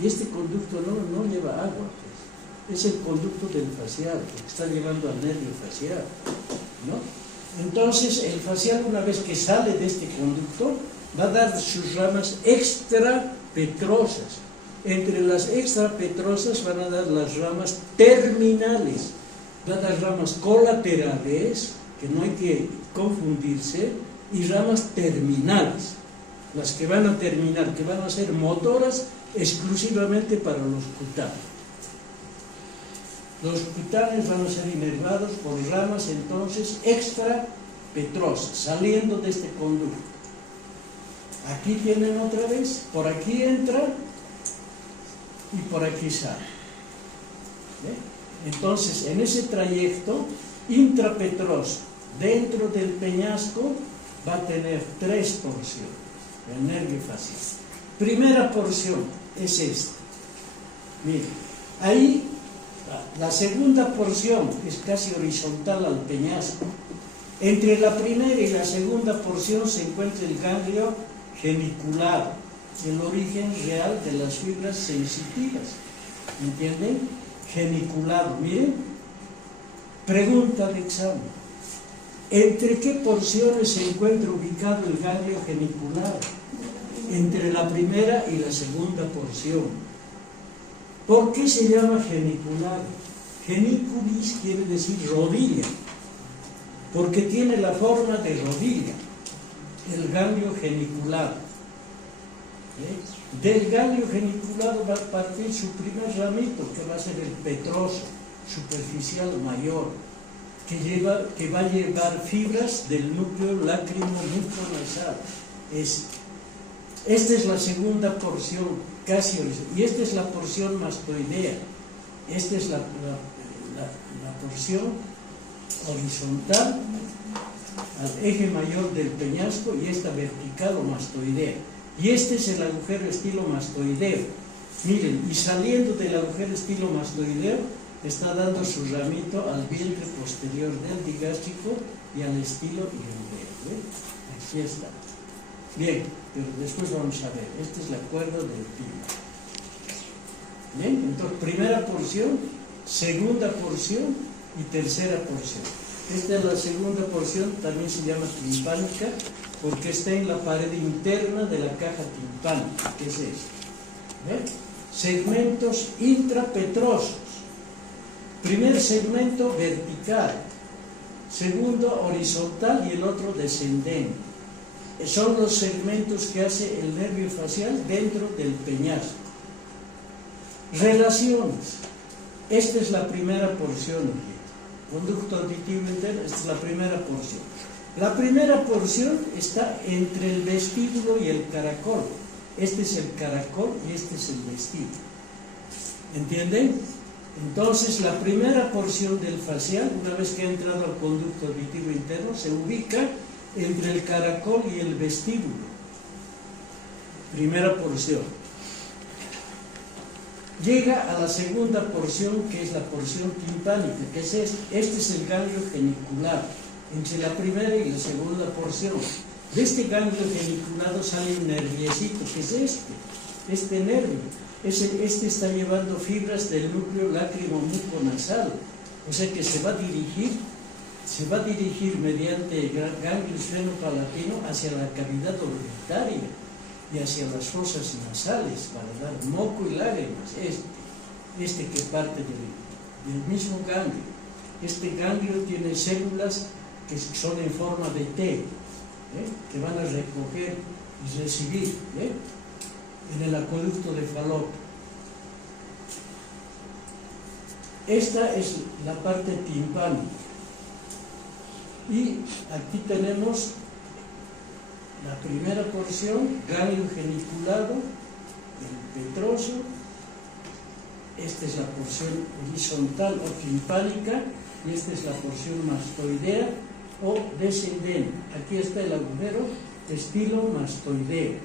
Y este conducto no lleva agua, pues. Es el conducto del facial, que está llevando al nervio facial, ¿no? Entonces, el facial, una vez que sale de este conducto, va a dar sus ramas extrapetrosas. Entre las extrapetrosas van a dar las ramas terminales. Va a dar ramas colaterales, que no hay que confundirse, y ramas terminales. Las que van a terminar, que van a ser motoras exclusivamente para los cutaneos. Los cutaneos van a ser inervados por ramas entonces extrapetrosas, saliendo de este conducto. Aquí tienen otra vez, por aquí entra y por aquí sale. ¿Ve? Entonces, en ese trayecto intrapetroso, dentro del peñasco, va a tener 3 porciones del nervio facial. Primera porción es esta. Miren, ahí la segunda porción es casi horizontal al peñasco. Entre la primera y la segunda porción se encuentra el ganglio geniculado, el origen real de las fibras sensitivas. ¿Entienden? Geniculado. Miren, pregunta de examen. ¿Entre qué porciones se encuentra ubicado el ganglio geniculado? Entre la primera y la segunda porción. ¿Por qué se llama geniculado? Geniculis quiere decir rodilla, porque tiene la forma de rodilla, el ganglio geniculado. Del ganglio geniculado va a partir su primer ramito, que va a ser el petroso, superficial mayor, que va a llevar fibras del núcleo lácrimo-muconasal. Esta es la segunda porción, casi horizontal, y esta es la porción mastoidea. Esta es la porción horizontal al eje mayor del peñasco y esta vertical o mastoidea. Y este es el agujero estilo mastoideo. Miren, y saliendo del agujero estilo mastoideo, está dando su ramito al vientre posterior del digástrico y al estilo iliodeo. Aquí está. Bien, pero después vamos a ver. Esta es la cuerda del tímpano. Bien, entonces primera porción, segunda porción y tercera porción. Esta es la segunda porción, también se llama timpánica, porque está en la pared interna de la caja timpánica, que es esto. ¿Ven? Segmentos intrapetrosos. Primer segmento vertical, segundo horizontal y el otro descendente. Son los segmentos que hace el nervio facial dentro del peñasco. Relaciones. Esta es la primera porción. Conducto auditivo interno, esta es la primera porción. La primera porción está entre el vestíbulo y el caracol. Este es el caracol y este es el vestíbulo. ¿Entienden? Entonces, la primera porción del facial, una vez que ha entrado al conducto auditivo interno, se ubica entre el caracol y el vestíbulo. Primera porción. Llega a la segunda porción, que es la porción timpánica, que es este es el ganglio geniculado, entre la primera y la segunda porción. De este ganglio geniculado sale un nerviecito, que es este nervio. Este está llevando fibras del núcleo lácrimo-muconasal, o sea que se va a dirigir mediante ganglio esfenopalatino hacia la cavidad orbitaria y hacia las fosas nasales para dar moco y lágrimas. Este que parte del mismo ganglio. Este ganglio tiene células que son en forma de T, que van a recoger y recibir en el acueducto de Fallope. Esta es la parte timpánica. Y aquí tenemos la primera porción, ganglio geniculado, el petroso. Esta es la porción horizontal o timpánica y esta es la porción mastoidea o descendente. Aquí está el agujero estilo mastoideo.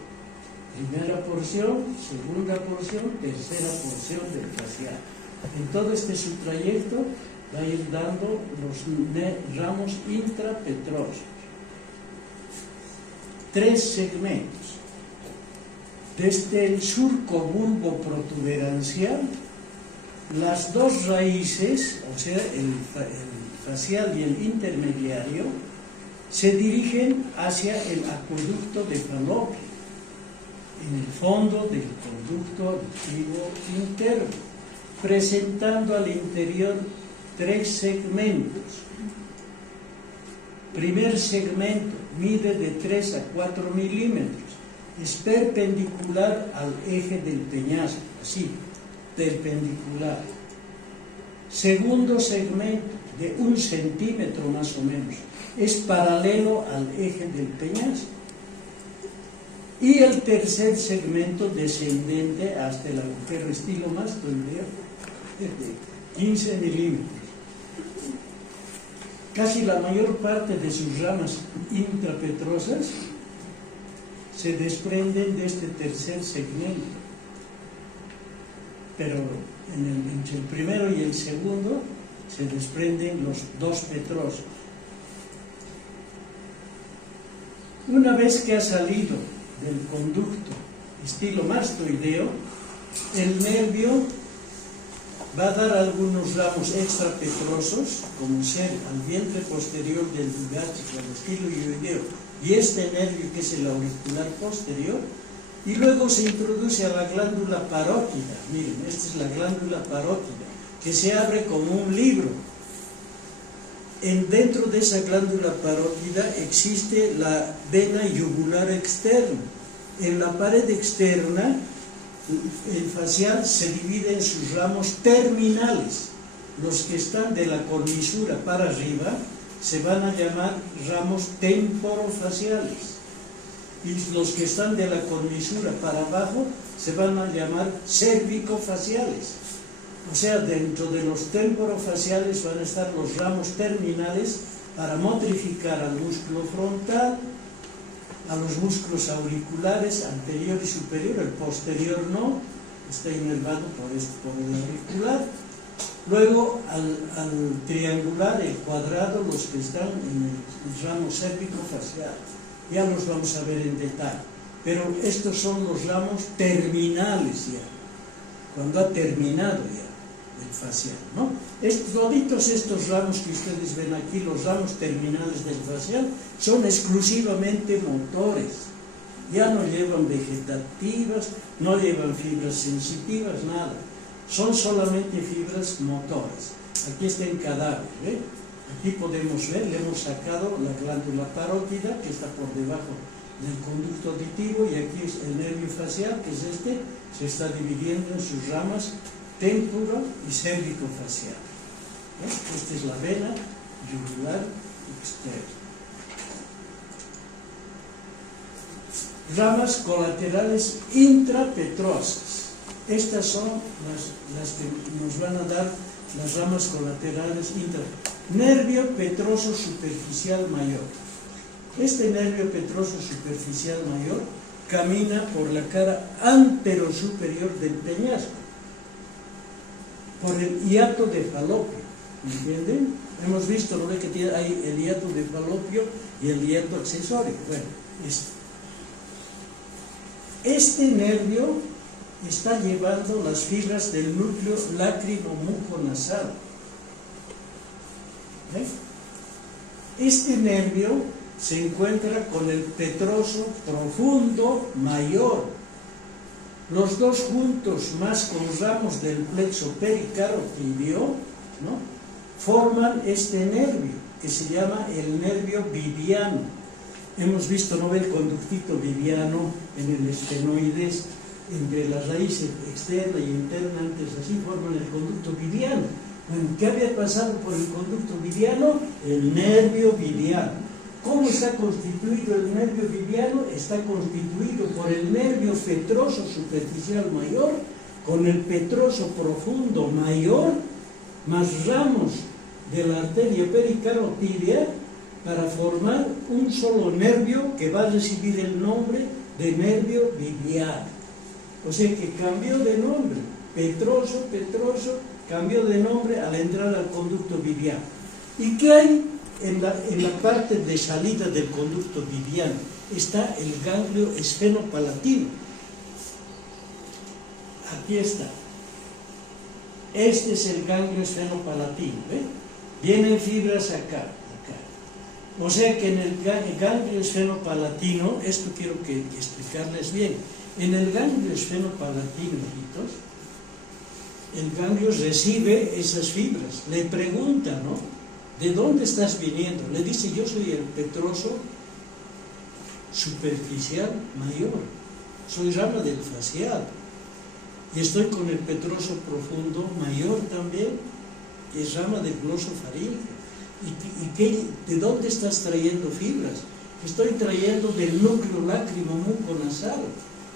Primera porción, segunda porción, tercera porción del facial. En todo este su trayecto va a ir dando los ramos intrapetrosos. 3 segmentos. Desde el surco bulbo protuberancial, las dos raíces, o sea, el facial y el intermediario, se dirigen hacia el acueducto de Falopio, en el fondo del conducto auditivo interno, presentando al interior 3 segmentos. Primer segmento mide de 3 a 4 milímetros, es perpendicular al eje del peñasco, así, perpendicular. Segundo segmento, de 1 centímetro más o menos, es paralelo al eje del peñasco. Y el tercer segmento descendente hasta el agujero estilo mastoideo, de 15 milímetros. Casi la mayor parte de sus ramas intrapetrosas se desprenden de este tercer segmento, pero entre el primero y el segundo se desprenden los 2 petrosos. Una vez que ha salido del conducto estilo mastoideo, el nervio va a dar algunos ramos extrapetrosos, como ser al vientre posterior del digástrico, al estilo hioideo, y este nervio que es el auricular posterior, y luego se introduce a la glándula parótida. Miren, esta es la glándula parótida, que se abre como un libro. Dentro de esa glándula parótida existe la vena yugular externa. En la pared externa, el facial se divide en sus ramos terminales. Los que están de la cornisura para arriba se van a llamar ramos temporofaciales, y los que están de la cornisura para abajo se van a llamar cervicofaciales. O sea, dentro de los temporofaciales van a estar los ramos terminales para motrificar al músculo frontal, a los músculos auriculares anterior y superior. El posterior no, está inervado por el auricular. Luego al triangular, el cuadrado, los que están en el ramo cérvico-facial. Ya los vamos a ver en detalle. Pero estos son los ramos terminales ya, cuando ha terminado ya el facial, ¿no? Toditos estos ramos que ustedes ven aquí, los ramos terminales del facial, son exclusivamente motores. Ya no llevan vegetativas, no llevan fibras sensitivas, nada. Son solamente fibras motoras. Aquí está en cadáver, ¿ve? Aquí podemos ver, le hemos sacado la glándula parótida, que está por debajo del conducto auditivo, y aquí es el nervio facial, que es este, se está dividiendo en sus ramas temporo y cérvico-facial. Esta es la vena yugular externa. Ramas colaterales intrapetrosas. Estas son las que nos van a dar las ramas colaterales intrapetrosas. Nervio petroso superficial mayor. Este nervio petroso superficial mayor camina por la cara anterosuperior del peñasco, por el hiato de Falopio. ¿Entienden? Hemos visto, ¿no?, que hay el hiato de Falopio y el hiato accesorio. Bueno, este nervio está llevando las fibras del núcleo lácrimo-muco-nasal. Este nervio se encuentra con el petroso profundo mayor. Los dos juntos, más con ramos del plexo pericarotideo, ¿no?, forman este nervio, que se llama el nervio viviano. Hemos visto, ¿no?, el conductito viviano en el estenoides, entre la raíz externa y interna, antes así forman el conducto viviano. Bueno, ¿qué había pasado por el conducto viviano? El nervio viviano. ¿Cómo está constituido el nervio viviano? Está constituido por el nervio petroso superficial mayor, con el petroso profundo mayor, más ramos de la arteria pericarotidea, para formar un solo nervio que va a recibir el nombre de nervio viviano. O sea que cambió de nombre, petroso, cambió de nombre al entrar al conducto viviano. ¿Y qué hay en la parte de salida del conducto viviano? está el ganglio esfenopalatino. Aquí está. Este es el ganglio esfenopalatino, ¿ve? Vienen fibras acá. O sea que en el ganglio esfenopalatino, esto quiero que explicarles bien, en el ganglio esfenopalatino, hijitos, el ganglio recibe esas fibras, le pregunta, ¿no? ¿De dónde estás viniendo? Le dice, yo soy el petroso superficial mayor, soy rama del facial, y estoy con el petroso profundo mayor también, que es rama del glosofaríngeo. ¿De dónde estás trayendo fibras? Estoy trayendo del núcleo lácrimo-muconasal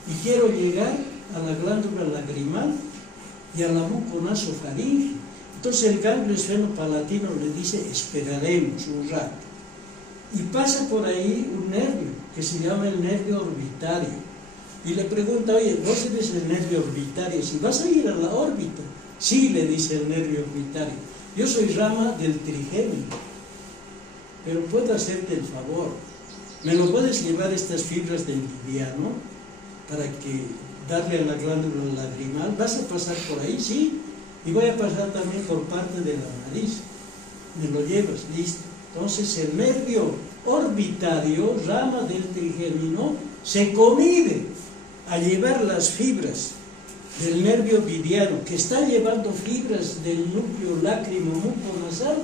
y quiero llegar a la glándula lagrimal y a la muconasofaringea. Entonces el ganglio esfenopalatino le dice, esperaremos un rato. Y pasa por ahí un nervio que se llama el nervio orbitario. Y le pregunta, oye, vos eres el nervio orbitario, si vas a ir a la órbita. Sí, le dice el nervio orbitario. Yo soy rama del trigémino, pero puedo hacerte el favor. ¿Me lo puedes llevar estas fibras del liviano para que darle a la glándula lagrimal? ¿Vas a pasar por ahí? Sí. Y voy a pasar también por parte de la nariz. ¿Me lo llevas? Listo. Entonces el nervio orbitario, rama del trigémino, se convive a llevar las fibras del nervio vidiano, que está llevando fibras del núcleo lácrimo-muconasal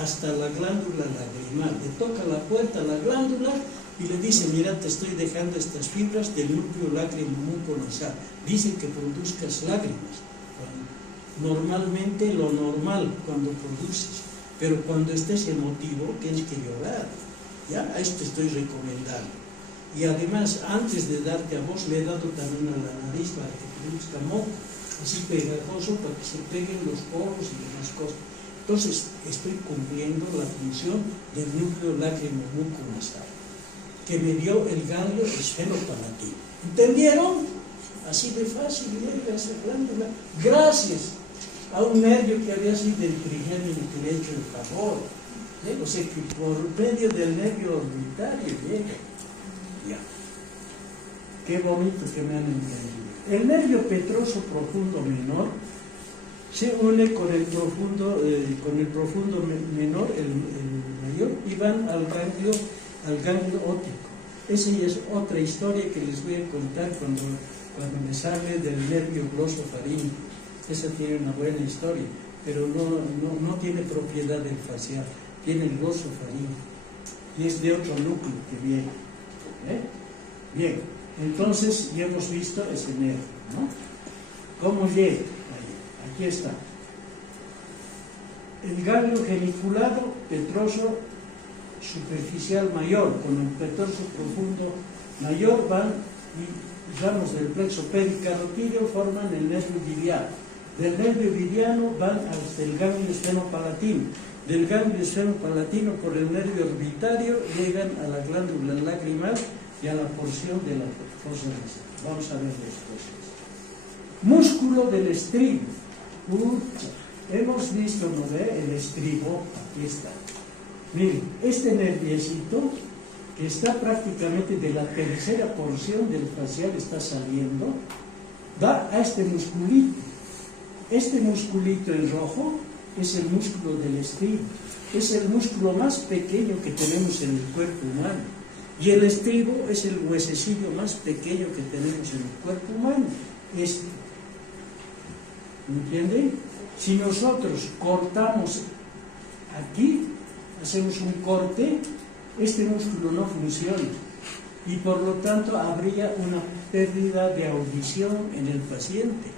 hasta la glándula lagrimal. Le toca la puerta a la glándula y le dice, mira, te estoy dejando estas fibras del núcleo lácrimo-muconasal. Dice que produzcas lágrimas. Normalmente lo normal cuando produces, pero cuando estés emotivo tienes que llorar. ¿Ya? A esto te estoy recomendando. Y además, antes de darte a vos, le he dado también a la nariz para que produzca moco, así pegajoso, para que se peguen los poros y demás cosas. Entonces, estoy cumpliendo la función del núcleo lácrimo-muconasal, que me dio el ganglio esfenopalatino. ¿Entendieron? Así de fácil llega a esa glándula, gracias a un nervio que había sido el trigémino que le he hecho el favor. O sea que por medio del nervio orbitario llega. Ya. Qué bonito que me han entendido. El nervio petroso profundo menor se une con el profundo menor, el mayor, y van al ganglio óptico. Esa ya es otra historia que les voy a contar cuando les hable del nervio glosofaríngeo. Esa tiene una buena historia, pero no tiene propiedad del facial, tiene el glosofaríngeo, y es de otro núcleo que viene. Bien, entonces ya hemos visto ese nervio, ¿no? ¿Cómo llega? Aquí está. El ganglio geniculado petroso superficial mayor, con el petroso profundo mayor van y ramos del plexo pericarotídeo forman el nervio vidiano. Del nervio vidiano van hasta el ganglio esfenopalatino. Del ganglio esfenopalatino por el nervio orbitario llegan a la glándula lagrimal y a la porción de la fosa nasal. Vamos a ver después. Músculo del estribo. Hemos visto, ¿no ve? El estribo, aquí está. Miren, este nerviecito que está prácticamente de la tercera porción del facial, está saliendo, va a este musculito. Este musculito en rojo es el músculo del estribo. Es el músculo más pequeño que tenemos en el cuerpo humano. Y el estribo es el huesecillo más pequeño que tenemos en el cuerpo humano. Este. ¿Entienden? Si nosotros cortamos aquí, hacemos un corte, este músculo no funciona. Y por lo tanto habría una pérdida de audición en el paciente.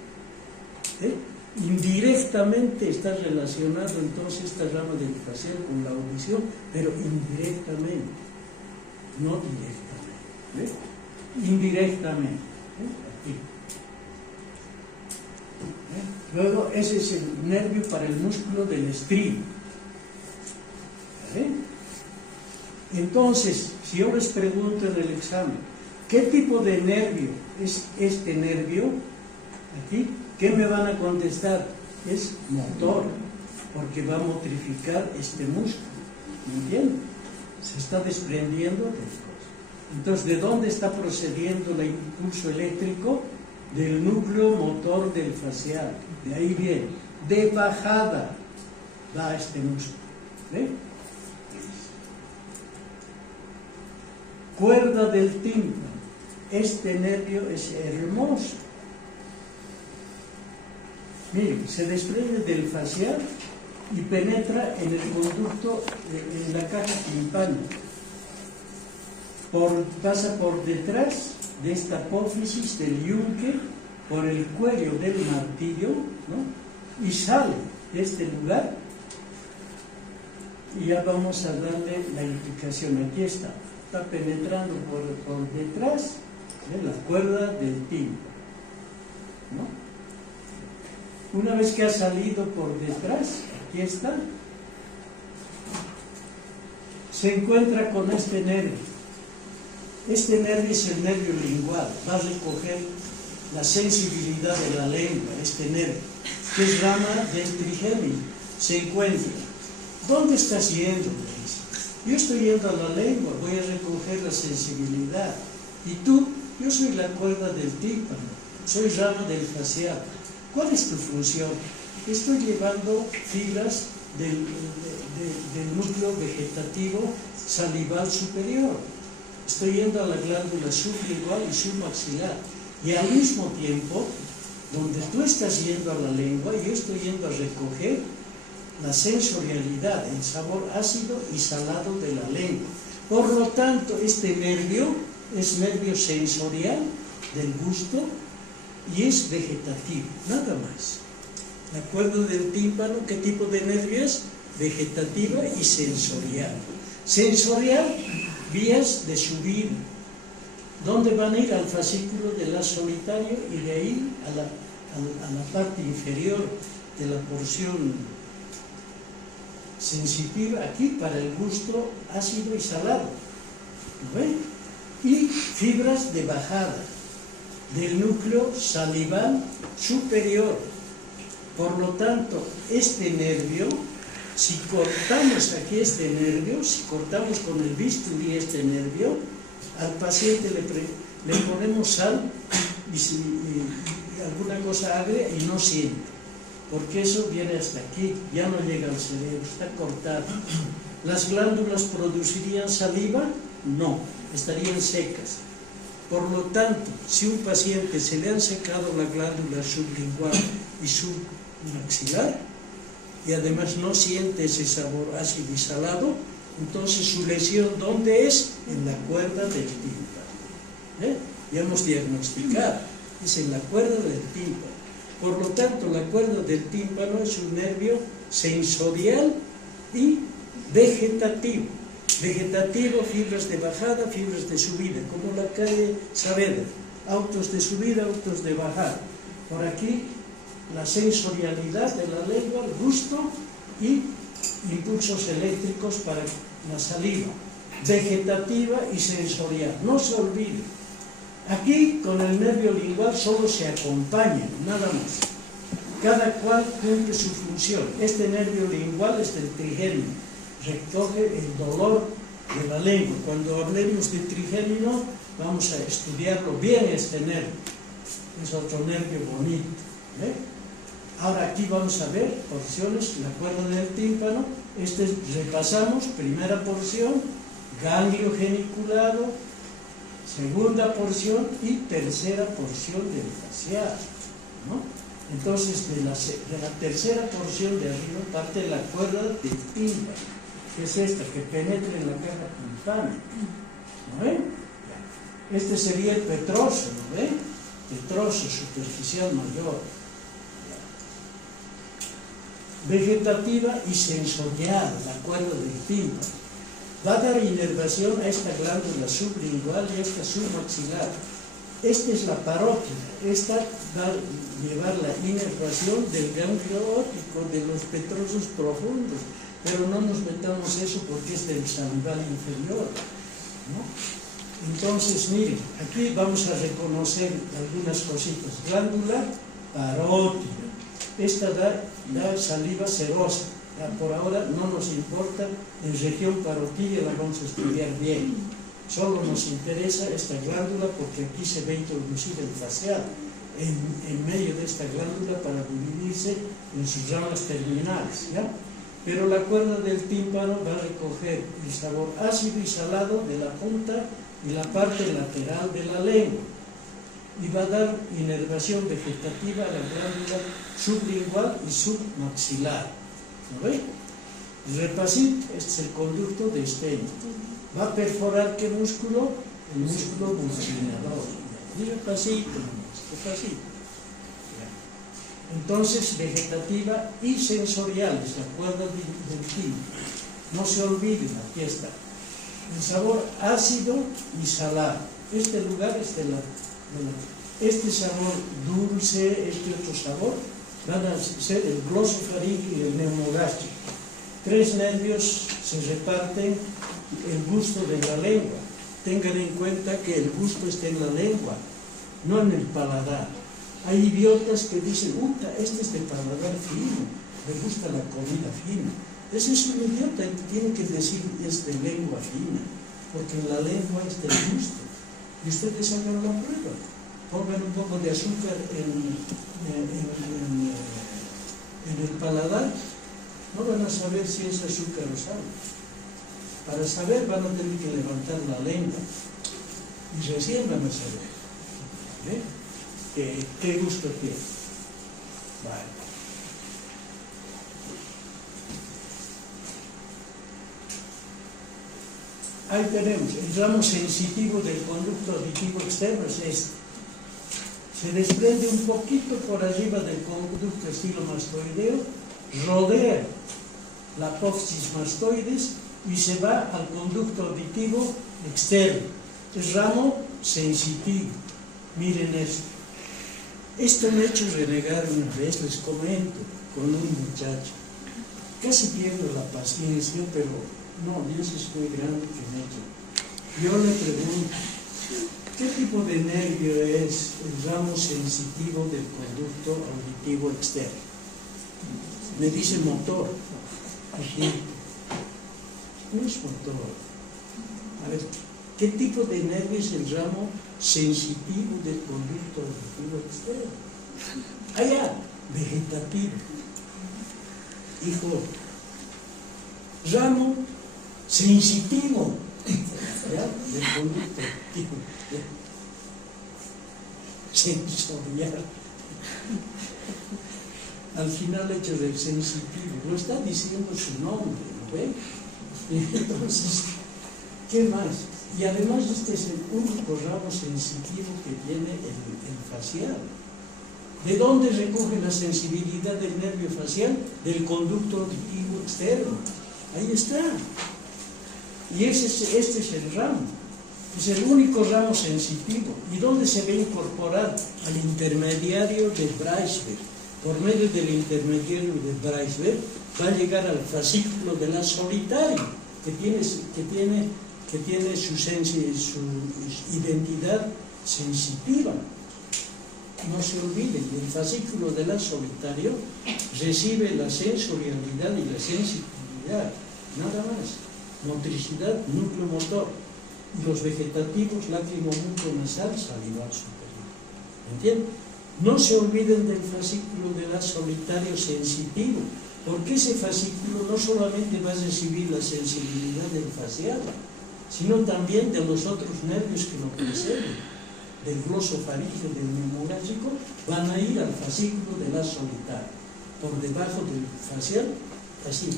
Indirectamente está relacionado entonces esta rama del facial con la audición, pero indirectamente, no directamente. Indirectamente. Aquí. Luego, ese es el nervio para el músculo del estribo. Entonces, si yo les pregunto en el examen, ¿qué tipo de nervio es este nervio? Aquí, ¿qué me van a contestar? Es motor, porque va a motrificar este músculo. ¿Me entienden? Se está desprendiendo de cosas. Entonces, ¿de dónde está procediendo el impulso eléctrico? Del núcleo motor del facial. De ahí viene. De bajada va este músculo. ¿Ve? Cuerda del tímpano. Este nervio es hermoso. Miren, se desprende del facial y penetra en el conducto, en la caja timpánica. Pasa por detrás de esta apófisis del yunque, por el cuello del martillo, ¿no? Y sale de este lugar. Y ya vamos a darle la indicación. Aquí está penetrando por detrás de la cuerda del tímpano, ¿no? Una vez que ha salido por detrás, aquí está, se encuentra con este nervio. Este nervio es el nervio lingual, va a recoger la sensibilidad de la lengua, este nervio, que es rama del trigémino. Se encuentra. ¿Dónde estás yendo? Yo estoy yendo a la lengua, voy a recoger la sensibilidad. Y tú, yo soy la cuerda del tímpano, soy rama del facial. ¿Cuál es tu función? Estoy llevando fibras del núcleo vegetativo salival superior. Estoy yendo a la glándula sublingual y submaxilar. Y al mismo tiempo, donde tú estás yendo a la lengua, yo estoy yendo a recoger la sensorialidad, el sabor ácido y salado de la lengua. Por lo tanto, este nervio es nervio sensorial del gusto y es vegetativo, nada más. La cuerda del tímpano, ¿qué tipo de nervio es? Vegetativa y sensorial. Sensorial, vías de subida. ¿Dónde van a ir? Al fascículo del haz solitario y de ahí a la parte inferior de la porción sensitiva, aquí para el gusto ácido y salado. ¿Ve? Y fibras de bajada del núcleo salival superior. Por lo tanto, este nervio, si cortamos aquí este nervio, si cortamos con el bisturí este nervio, al paciente le ponemos sal y alguna cosa agria y no siente. Porque eso viene hasta aquí, ya no llega al cerebro, está cortado. ¿Las glándulas producirían saliva? No, estarían secas. Por lo tanto, si un paciente se le han secado la glándula sublingual y submaxilar, y además no siente ese sabor ácido y salado, entonces su lesión, ¿dónde es? En la cuerda del tímpano. Ya hemos diagnosticado, es en la cuerda del tímpano. Por lo tanto, la cuerda del tímpano es un nervio sensorial y vegetativo. Vegetativo, fibras de bajada, fibras de subida, como la calle Saavedra. Autos de subida, autos de bajada. Por aquí, la sensorialidad de la lengua, el gusto y impulsos eléctricos para la saliva. Vegetativa y sensorial. No se olvide. Aquí, con el nervio lingual, solo se acompañan, nada más. Cada cual cumple su función. Este nervio lingual es del trigémino, recoge el dolor de la lengua. Cuando hablemos de trigémino, vamos a estudiarlo bien este nervio. Es otro nervio bonito. Ahora aquí vamos a ver porciones, la cuerda del tímpano. Repasamos, primera porción, ganglio geniculado, segunda porción y tercera porción del facial, ¿no? Entonces, de la tercera porción de arriba parte la cuerda del tímpano, que es esta, que penetra en la caja timpánica, ¿no ven? Este sería el petroso, ¿no ven? Petroso, superficial mayor. Vegetativa y sensorial, la cuerda del tímpano. Va a dar inervación a esta glándula sublingual y a esta submaxilar. Esta es la parótida. Esta va a llevar la inervación del ganglio óptico, de los petrosos profundos. Pero no nos metamos eso porque es del salival inferior, ¿no? Entonces, miren, aquí vamos a reconocer algunas cositas. Glándula parótida. Esta da saliva serosa. Por ahora no nos importa, en región parotidia la vamos a estudiar bien. Solo nos interesa esta glándula porque aquí se ve introducir el facial en medio de esta glándula para dividirse en sus ramas terminales, ¿ya? Pero la cuerda del tímpano va a recoger el sabor ácido y salado de la punta y la parte lateral de la lengua y va a dar inervación vegetativa a la glándula sublingual y submaxilar. ¿No ve? Repasito, este es el conducto de Stenning. Va a perforar ¿qué músculo? El músculo bucinador. Y repasito, repasito. Entonces, vegetativa y sensorial es la cuerda del tímpano. No se olviden, aquí está. El sabor ácido y salado. Este lugar es este sabor dulce, este otro sabor, van a ser el glosofaríngeo y el neumogástrico. 3 nervios se reparten el gusto de la lengua. Tengan en cuenta que el gusto está en la lengua, no en el paladar. Hay idiotas que dicen, este es de paladar fino, me gusta la comida fina. Ese es un idiota, tiene que decir es de lengua fina, porque en la lengua está el gusto. Y ustedes hagan la prueba. Pongan un poco de azúcar en el paladar, no van a saber si es azúcar o sal. Para saber van a tener que levantar la lengua y recién van a saber. ¿Qué gusto tiene? Vale. Ahí tenemos el ramo sensitivo del conducto auditivo externo, es este. Se desprende un poquito por arriba del conducto estilomastoideo, rodea la apófisis mastoides y se va al conducto auditivo externo. Es ramo sensitivo. Miren esto. Esto me ha hecho renegar una vez, les comento, con un muchacho. Casi pierdo la paciencia, pero no, Dios es muy grande que me ha hecho. Yo le pregunto, ¿qué tipo de nervio es el ramo sensitivo del conducto auditivo externo? Me dice motor. Aquí. No es motor. A ver, ¿qué tipo de nervio es el ramo sensitivo del conducto auditivo externo? Allá, vegetativo. Hijo, ramo sensitivo, ¿ya? Del conducto auditivo sensorial. Al final hecho del sensitivo, lo está diciendo su nombre, ¿no ve? Entonces, ¿qué más? Y además este es el único ramo sensitivo que tiene el facial. ¿De dónde recoge la sensibilidad del nervio facial? Del conducto auditivo externo. Ahí está. Y este es el ramo. Es el único ramo sensitivo. ¿Y dónde se ve incorporar? Al intermediario de Braesberg. Por medio del intermediario de Braesberg va a llegar al fascículo de la solitario, que tiene su identidad sensitiva. No se olviden, el fascículo de la solitario recibe la sensorialidad y la sensibilidad, nada más. Motricidad, núcleo motor. Y los vegetativos, lágrimo nasal, salival superior. ¿Entienden? No se olviden del fascículo de la solitario sensitivo, porque ese fascículo no solamente va a recibir la sensibilidad del facial, sino también de los otros nervios que lo preceden, del glosofaríngeo, del neumogástrico, van a ir al fascículo de la solitaria, por debajo del facial, así.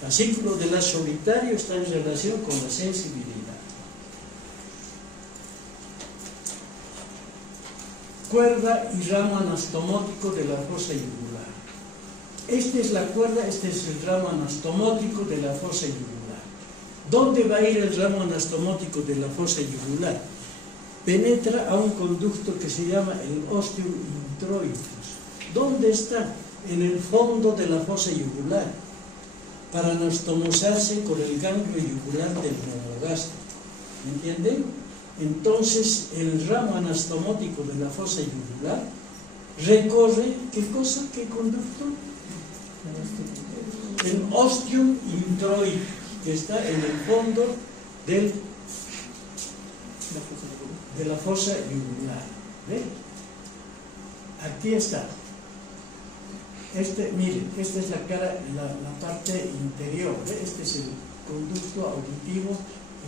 Fascículo de la solitario está en relación con la sensibilidad. Cuerda y ramo anastomótico de la fosa yugular. Esta es la cuerda, este es el ramo anastomótico de la fosa yugular. ¿Dónde va a ir el ramo anastomótico de la fosa yugular? Penetra a un conducto que se llama el ostium introitus. ¿Dónde está? En el fondo de la fosa yugular, para anastomosarse con el ganglio yugular del neumogástrico. ¿Me entienden? Entonces, el ramo anastomótico de la fosa yugular recorre, ¿qué cosa? ¿Qué conducto? El ostium introitus, que está en el fondo del de la fosa yugular. ¿Ve? Aquí está. Miren, esta es la cara, la parte interior. ¿Ve? Este es el conducto auditivo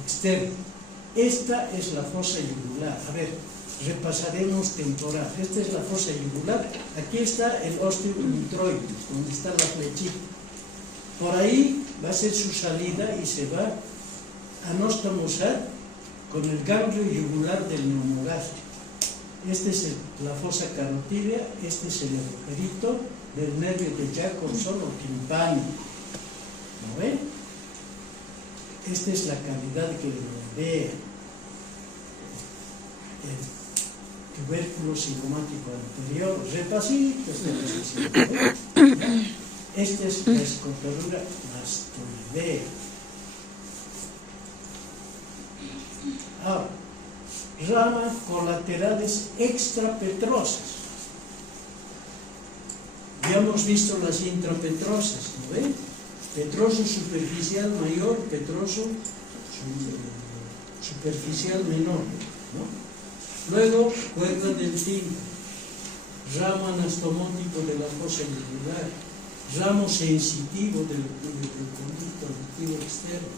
externo. Esta es la fosa yugular. A ver, repasaremos temporal. Esta es la fosa yugular. Aquí está el ósteo introides, donde está la flechita. Por ahí va a ser su salida y se va a anastomosar con el ganglio yugular del neumogástrico. Esta es la fosa carotídea, este es el agujerito del nervio de Jacobson o timpánico. ¿No ven? Esta es la cavidad que rodea el tubérculo cigomático anterior. Repasito, esta es la escotadura mastoidea. Ahora, ramas colaterales extrapetrosas. Ya hemos visto las intrapetrosas, ¿no ven? Petroso superficial mayor, petroso superficial menor, ¿no? Luego, cuerda del tímpano, ramo anastomótico de la fosa yugular, ramo sensitivo del conducto auditivo externo,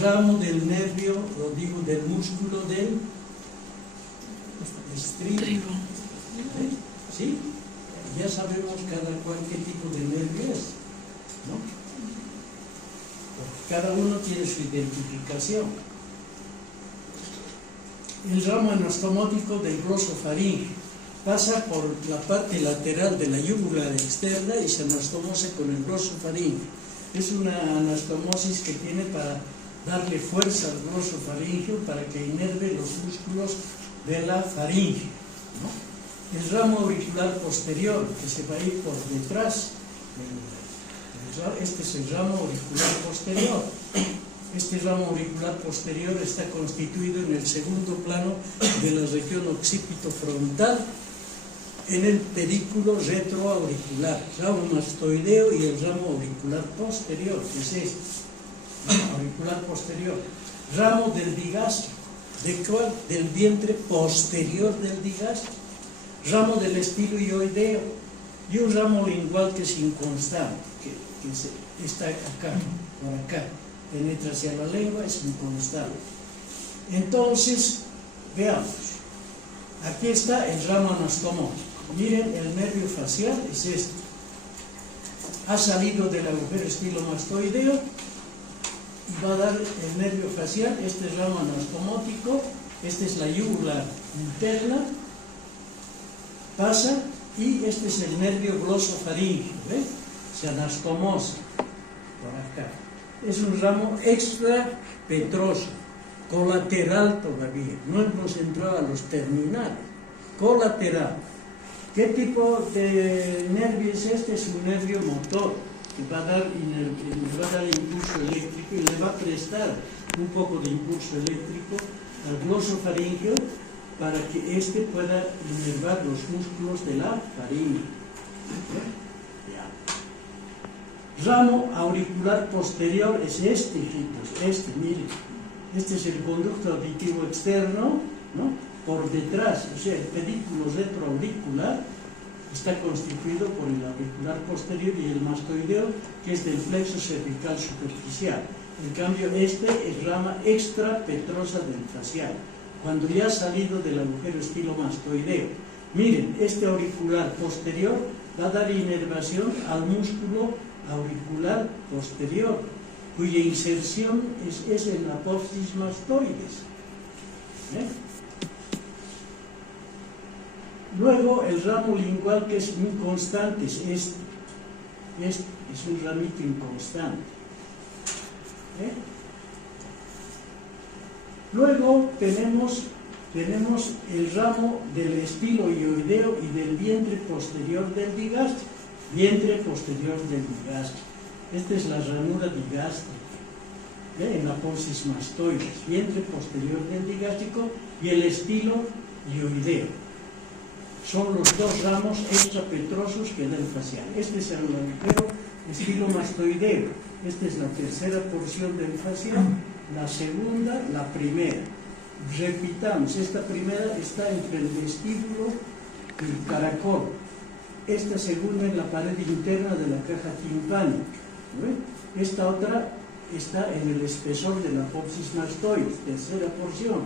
ramo del nervio, lo digo, del músculo del estribo. ¿Sí? Ya sabemos cada cual qué tipo de nervio es, ¿no? Porque cada uno tiene su identificación. El ramo anastomótico del glosofaringeo pasa por la parte lateral de la yugular externa y se anastomosa con el glosofaringeo. Es una anastomosis que tiene para darle fuerza al glosofaringeo para que inerve los músculos de la faringe, ¿no? El ramo auricular posterior, que se va a ir por detrás, este es el ramo auricular posterior. Este ramo auricular posterior está constituido en el segundo plano de la región occipito-frontal, en el pedículo retroauricular, ramo mastoideo y el ramo auricular posterior, que es este, auricular posterior. Ramo del digástrico, del vientre posterior del digástrico. Ramo del estilo hioideo y un ramo lingual que es inconstante, que está acá, por acá, penetra hacia la lengua, es inconstante. Entonces, veamos, aquí está el ramo anastomótico. Miren, el nervio facial es este. Ha salido del agujero estilomastoideo y va a dar el nervio facial, este es ramo anastomótico, esta es la yugular interna, pasa y este es el nervio glosofaríngeo, ¿ve? Se anastomosa por acá. Es un ramo extrapetroso, colateral todavía, no hemos entrado a los terminales, colateral. ¿Qué tipo de nervio es este? Es un nervio motor que va a dar impulso eléctrico y le va a prestar un poco de impulso eléctrico al glosofaríngeo para que éste pueda inervar los músculos de la faringe. Ramo auricular posterior es este, hijitos, miren. Este es el conducto auditivo externo, ¿no? Por detrás, o sea, el pedículo retroauricular está constituido por el auricular posterior y el mastoideo, que es del plexo cervical superficial. En cambio, este es rama extrapetrosa del facial, cuando ya ha salido del agujero estilomastoideo. Miren, este auricular posterior va a dar inervación al músculo auricular posterior, cuya inserción es en la apófisis mastoides. Luego, el ramo lingual, que es inconstante, es este. Este es un ramito inconstante. Luego tenemos el ramo del estilo hioideo y del vientre posterior del digástrico. Vientre posterior del digástrico. Esta es la ranura digástrica, en la apófisis mastoides. Vientre posterior del digástrico y el estilo hioideo. Son los dos ramos extrapetrosos que da el facial. Este es el agujero estilomastoideo. Esta es la tercera porción del facial, la segunda, la primera. repitamos, esta primera está entre el vestíbulo y el caracol. Esta segunda en la pared interna de la caja timpánica. ¿No? Esta otra está en el espesor de la apopsis mastoides, tercera porción.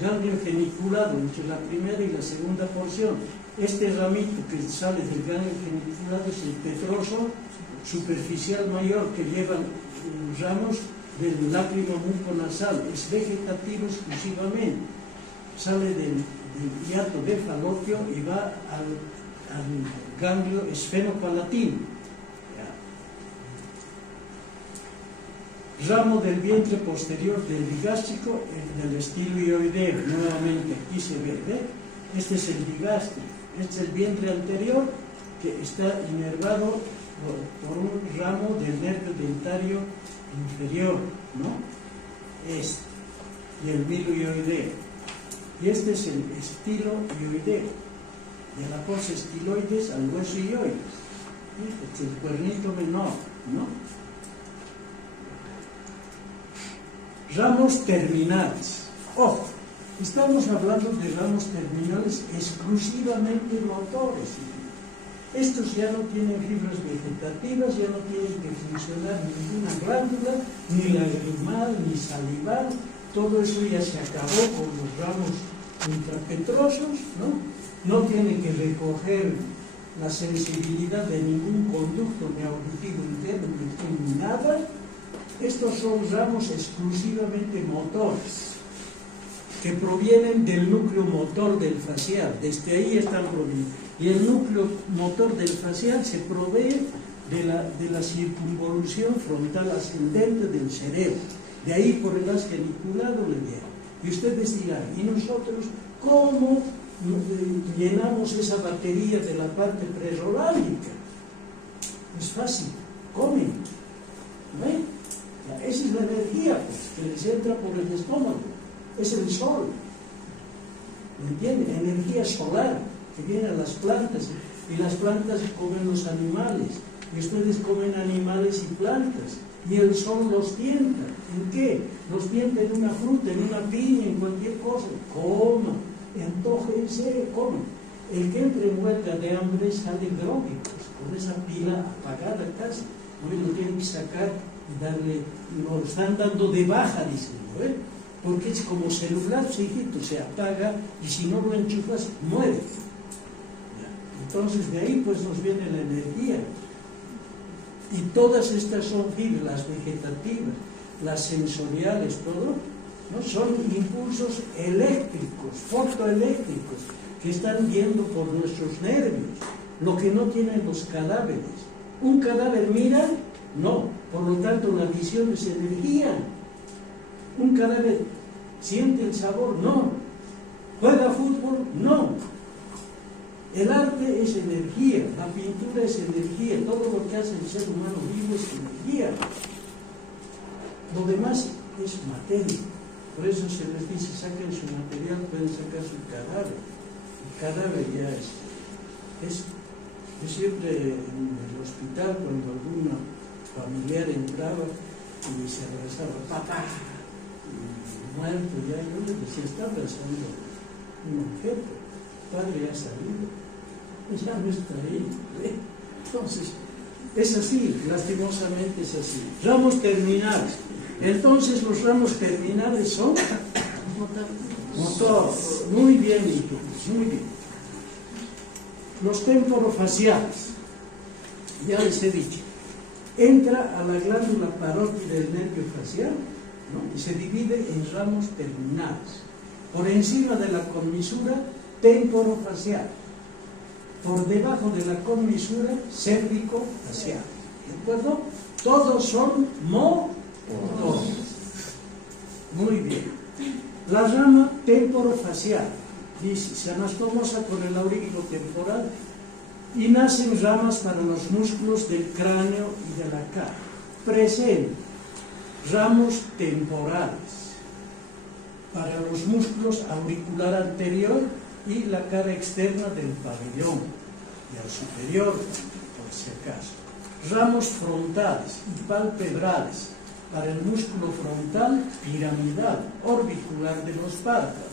Ganglio geniculado entre la primera y la segunda porción. Este ramito que sale del ganglio geniculado es el petroso superficial mayor que lleva ramos del lágrimo muconasal. Es vegetativo exclusivamente. Sale del hiato de falopio y va al ganglio esfenopalatino. Ramo del vientre posterior del bigástrico del estilo ioideo. Nuevamente aquí se ve, ¿ve? Este es el bigástrico, este es el vientre anterior que está inervado por un ramo del nervio dentario inferior, ¿no? Este, y el vilo ioideo. Y este es el estilo ioideo, de la fosa estiloides al hueso ioides. Este es el cuernito menor, ¿no? Ramos terminales. Ojo, estamos hablando de ramos terminales exclusivamente motores. Estos ya no tienen fibras vegetativas, ya no tienen que funcionar ninguna glándula, ni lagrimal, ni salival. Todo eso ya se acabó con los ramos intrapetrosos, ¿no? No tiene que recoger la sensibilidad de ningún conducto ni auditivo interno, ni nada. Estos son ramos exclusivamente motores, que provienen del núcleo motor del facial. Desde ahí están proveniendo. Y el núcleo motor del facial se provee de la circunvolución frontal ascendente del cerebro. De ahí por el haz geniculado le viene. Y ustedes dirán, ¿y nosotros cómo llenamos esa batería de la parte presolárica? Es fácil, comen, ¿no? Esa es la energía, pues, que les entra por el estómago. Es el sol. ¿Me entienden? Energía solar que viene a las plantas. Y las plantas comen los animales. Y ustedes comen animales y plantas. Y el sol los tienta. ¿En qué? Los tienta en una fruta, en una piña, en cualquier cosa. Coma, antójense, coman. El que entre en huelga de hambre sale groggy, pues, con esa pila apagada casi. Hoy lo tienen que sacar y darle, lo están dando de baja, dicen, ¿eh? Porque es como celular, hijito, se apaga y si no lo enchufas, muere. Entonces de ahí pues nos viene la energía. Y todas estas son fibras, las vegetativas, las sensoriales, todo, ¿no? Son impulsos eléctricos, fotoeléctricos, que están yendo por nuestros nervios, lo que no tienen los cadáveres. ¿Un cadáver mira? No. Por lo tanto, la visión es energía. ¿Un cadáver siente el sabor? No. ¿Juega fútbol? No. El arte es energía, la pintura es energía, todo lo que hace el ser humano vivo es energía. Lo demás es materia. Por eso se les dice, saquen su material, pueden sacar su cadáver. El cadáver ya es. Yo siempre en el hospital, cuando algún familiar entraba y se abrazaba, papá, y muerto ya, yo le decía, está abrazando un objeto, padre ha salido, ya no está ahí. Entonces, es así, lastimosamente es así. Ramos terminales. Entonces, los ramos terminales son motor. Muy bien, hijos, muy bien. Los temporofaciales, ya les he dicho, entra a la glándula parótida del nervio facial, ¿no? Y se divide en ramos terminales. Por encima de la conmisura, temporofacial. Por debajo de la conmisura, cérvico-facial. ¿De acuerdo? Todos son motores. Muy bien. La rama temporofacial, dice, se anastomosa con el aurículo temporal y nacen ramas para los músculos del cráneo y de la cara. Presenta ramos temporales para los músculos auricular anterior y la cara externa del pabellón y al superior, por si acaso. Ramos frontales y palpebrales Para el músculo frontal, piramidal, orbicular de los párpados.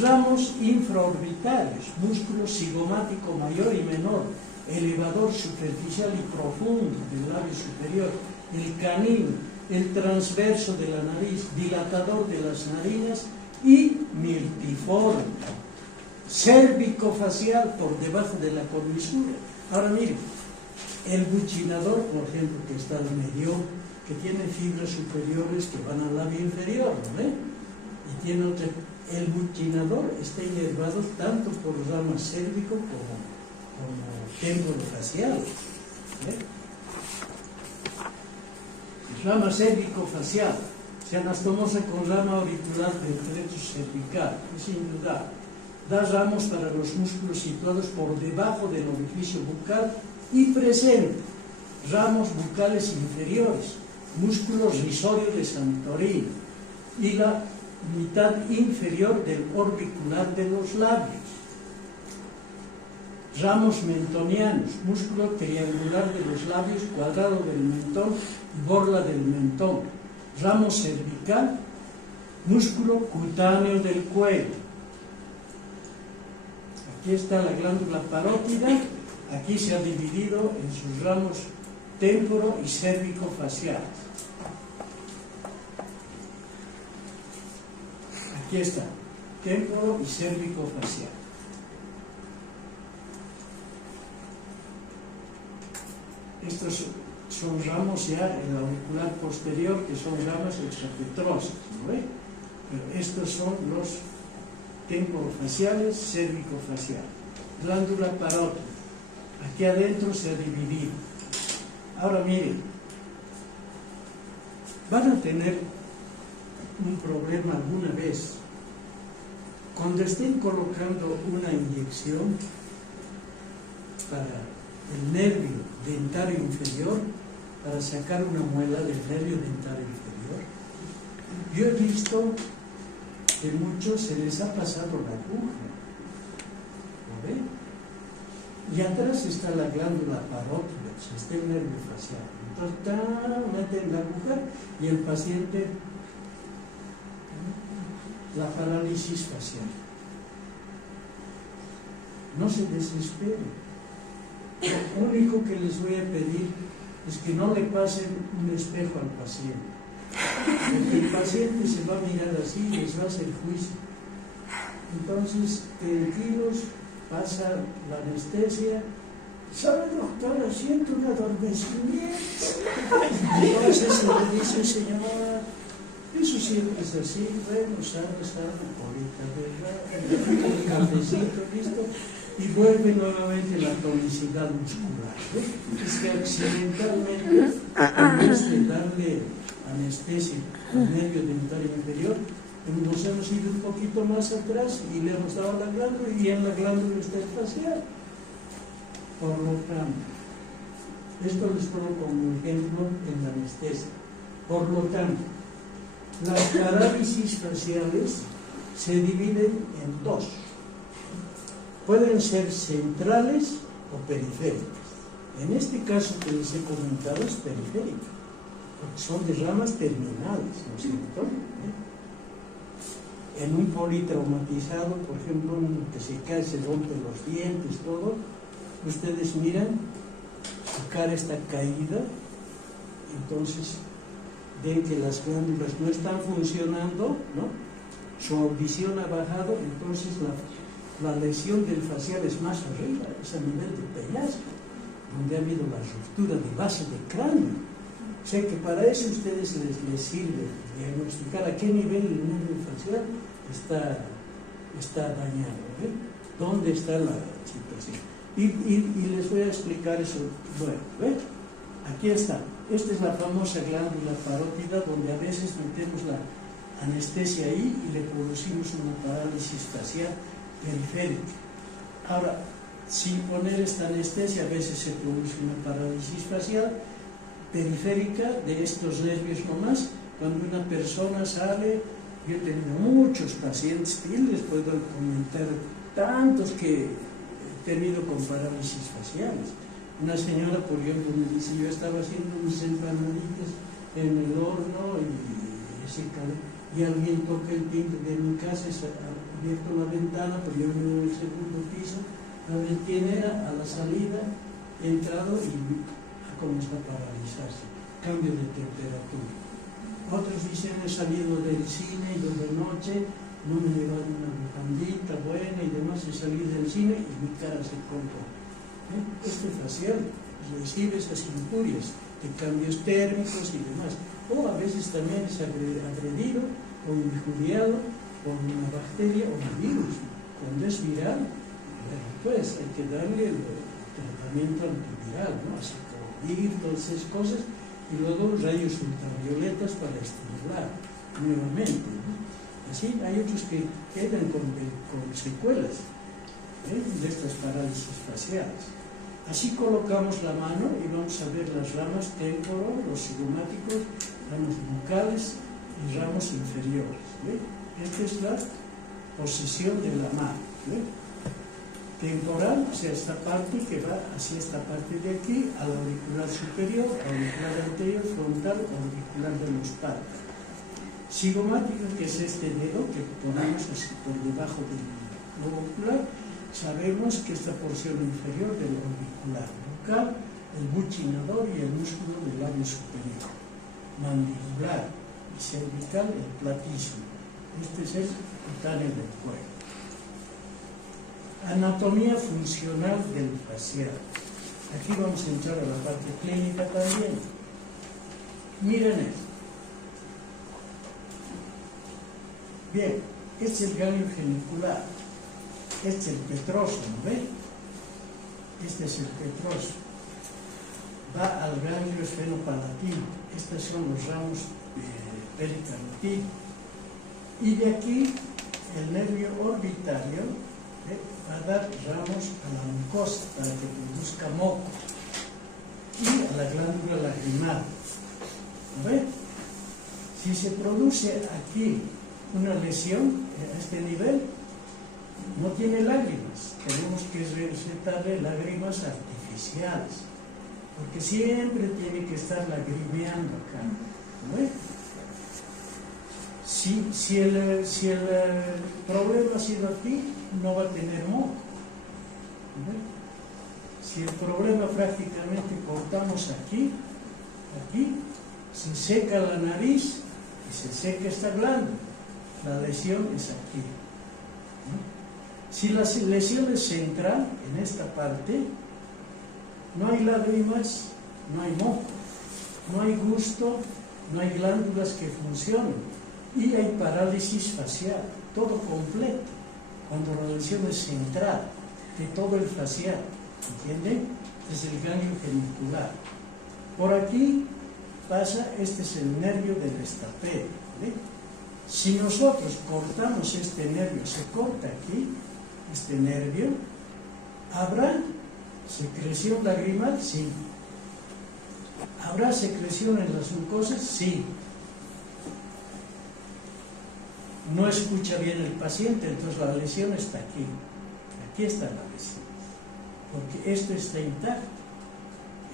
Ramos infraorbitales, músculo cigomático mayor y menor, elevador superficial y profundo del labio superior, el canino, el transverso de la nariz, dilatador de las narinas y miltiforme, cérvico-facial por debajo de la comisura. Ahora miren, el buchinador, por ejemplo, que está al medio, que tiene fibras superiores que van al labio inferior, ¿no ve? Y tiene otra. El buchinador está inervado tanto por rama cérvico como témporo facial. ¿Eh? Rama cérvico-facial, se anastomosa con rama auricular del trecto cervical, es indudable. Da ramos para los músculos situados por debajo del orificio bucal y presenta ramos bucales inferiores, músculo risorio de Santorini y la mitad inferior del orbicular de los labios. Ramos mentonianos, músculo triangular de los labios, cuadrado del mentón y borla del mentón. Ramo cervical, músculo cutáneo del cuello. Aquí está la glándula parótida, aquí se ha dividido en sus ramos témporo y cérvico faciales. Aquí está, témporo y cérvico facial. Estos son ramos ya en la auricular posterior, que son ramas extrapetrosas, ¿no ve? Pero estos son los temporofaciales, cérvico-facial. Glándula parótida. Aquí adentro se ha dividido. Ahora miren, van a tener un problema alguna vez. Cuando estén colocando una inyección para el nervio dentario inferior, para sacar una muela del nervio dentario inferior, yo he visto que muchos se les ha pasado la aguja, ¿lo ven? Y atrás está la glándula parótida, está el nervio facial. Entonces, meten la aguja y el paciente, la parálisis facial. No se desesperen. Lo único que les voy a pedir es que no le pasen un espejo al paciente, porque el paciente se va a mirar así y les va a hacer juicio. Entonces, tranquilos, pasa la anestesia. ¿Sabe, doctora? Siento un adormecimiento. Entonces se le dice, señora, eso siempre es así. Bueno, sana, ahorita, ¿verdad? Un cafecito, listo. Y vuelve nuevamente la tonicidad muscular. Es que accidentalmente, en vez de darle anestesia al nervio dentario inferior, nos hemos ido un poquito más atrás y le hemos dado la glándula, y en la glándula está el facial. Por lo tanto, esto les pongo como ejemplo en la anestesia. Por lo tanto, las parálisis faciales se dividen en dos. Pueden ser centrales o periféricas. En este caso que les he comentado es periférica, porque son de ramas terminales, ¿no es cierto? En un politraumatizado, por ejemplo, que se cae, se rompe los dientes, todo, ustedes miran, su cara está caída, entonces ven que las glándulas no están funcionando, ¿no? Su audición ha bajado, entonces la lesión del facial es más arriba, es a nivel de peñasco, donde ha habido la ruptura de base de cráneo. O sea que para eso a ustedes les sirve diagnosticar a qué nivel el nervio facial está dañado, ¿eh? ¿Dónde está la situación? Y les voy a explicar eso luego, ¿eh? Aquí está. Esta es la famosa glándula parótida, donde a veces metemos la anestesia ahí y le producimos una parálisis facial periférica. Ahora, sin poner esta anestesia, a veces se produce una parálisis facial periférica de estos nervios nomás. Cuando una persona sale, yo he tenido muchos pacientes y les puedo comentar tantos que he tenido con parálisis faciales. Una señora, por ejemplo, me dice, yo estaba haciendo unas empanaditas en el horno y alguien toca el timbre de mi casa, es abierto la ventana, pero yo vivo en el segundo piso, tiene a la salida, he entrado y comienza a paralizarse, cambio de temperatura. Otros dicen, he salido del cine y de noche, no me llevan una bufandita buena y demás, he salido del cine y mi cara se compra. Este facial recibe esas injurias de cambios térmicos y demás. O a veces también es agredido o injuriado por una bacteria o un virus. Cuando es viral, pues hay que darle el tratamiento antiviral, ¿no? Así como todas esas cosas, y luego rayos ultravioletas para estimular nuevamente, ¿no? Así hay otros que quedan con secuelas de estas parálisis faciales. Así colocamos la mano y vamos a ver las ramas temporo, los cigomáticos, ramos bucales y ramos inferiores. Esta es la posición de la mano. Temporal, o sea, esta parte que va hacia esta parte de aquí, al auricular superior, auricular anterior, frontal, auricular de los párpados. Cigomática, que es este dedo que ponemos así por debajo del globo ocular, sabemos que esta porción inferior del auricular bucal, el buccinador y el músculo del labio superior. Mandibular y cervical, el platísimo. Este es el cutáneo del cuello. Anatomía funcional del facial. Aquí vamos a entrar a la parte clínica también. Miren esto. Bien, este es el ganglio genicular. Este es el petroso, ¿no ve? Este es el petroso. Va al ganglio esfenopalatino. Estos son los ramos pericarotino. Y de aquí el nervio orbitario va a dar ramos a la mucosa para que produzca moco y a la glándula lagrimal. ¿No ve? Si se produce aquí una lesión a este nivel, no tiene lágrimas. Tenemos que recetarle lágrimas artificiales, porque siempre tiene que estar lagrimeando acá. ¿No ve? Si el problema ha sido aquí, no va a tener moco. ¿No? Si el problema prácticamente cortamos aquí, se seca la nariz y se seca esta glándula. La lesión es aquí. ¿No? Si la lesión es central, en esta parte, no hay lágrimas, no hay moco, no hay gusto, no hay glándulas que funcionen. Y hay parálisis facial, todo completo, cuando la lesión es central de todo el facial, ¿entienden? Es el ganglio genicular. Por aquí pasa, este es el nervio del estapedio, ¿vale? Si nosotros cortamos este nervio, se corta aquí, este nervio, ¿habrá secreción lagrimal? Sí. ¿Habrá secreción en las mucosas? Sí. No escucha bien el paciente, entonces la lesión está aquí. Aquí está la lesión. Porque esto está intacto.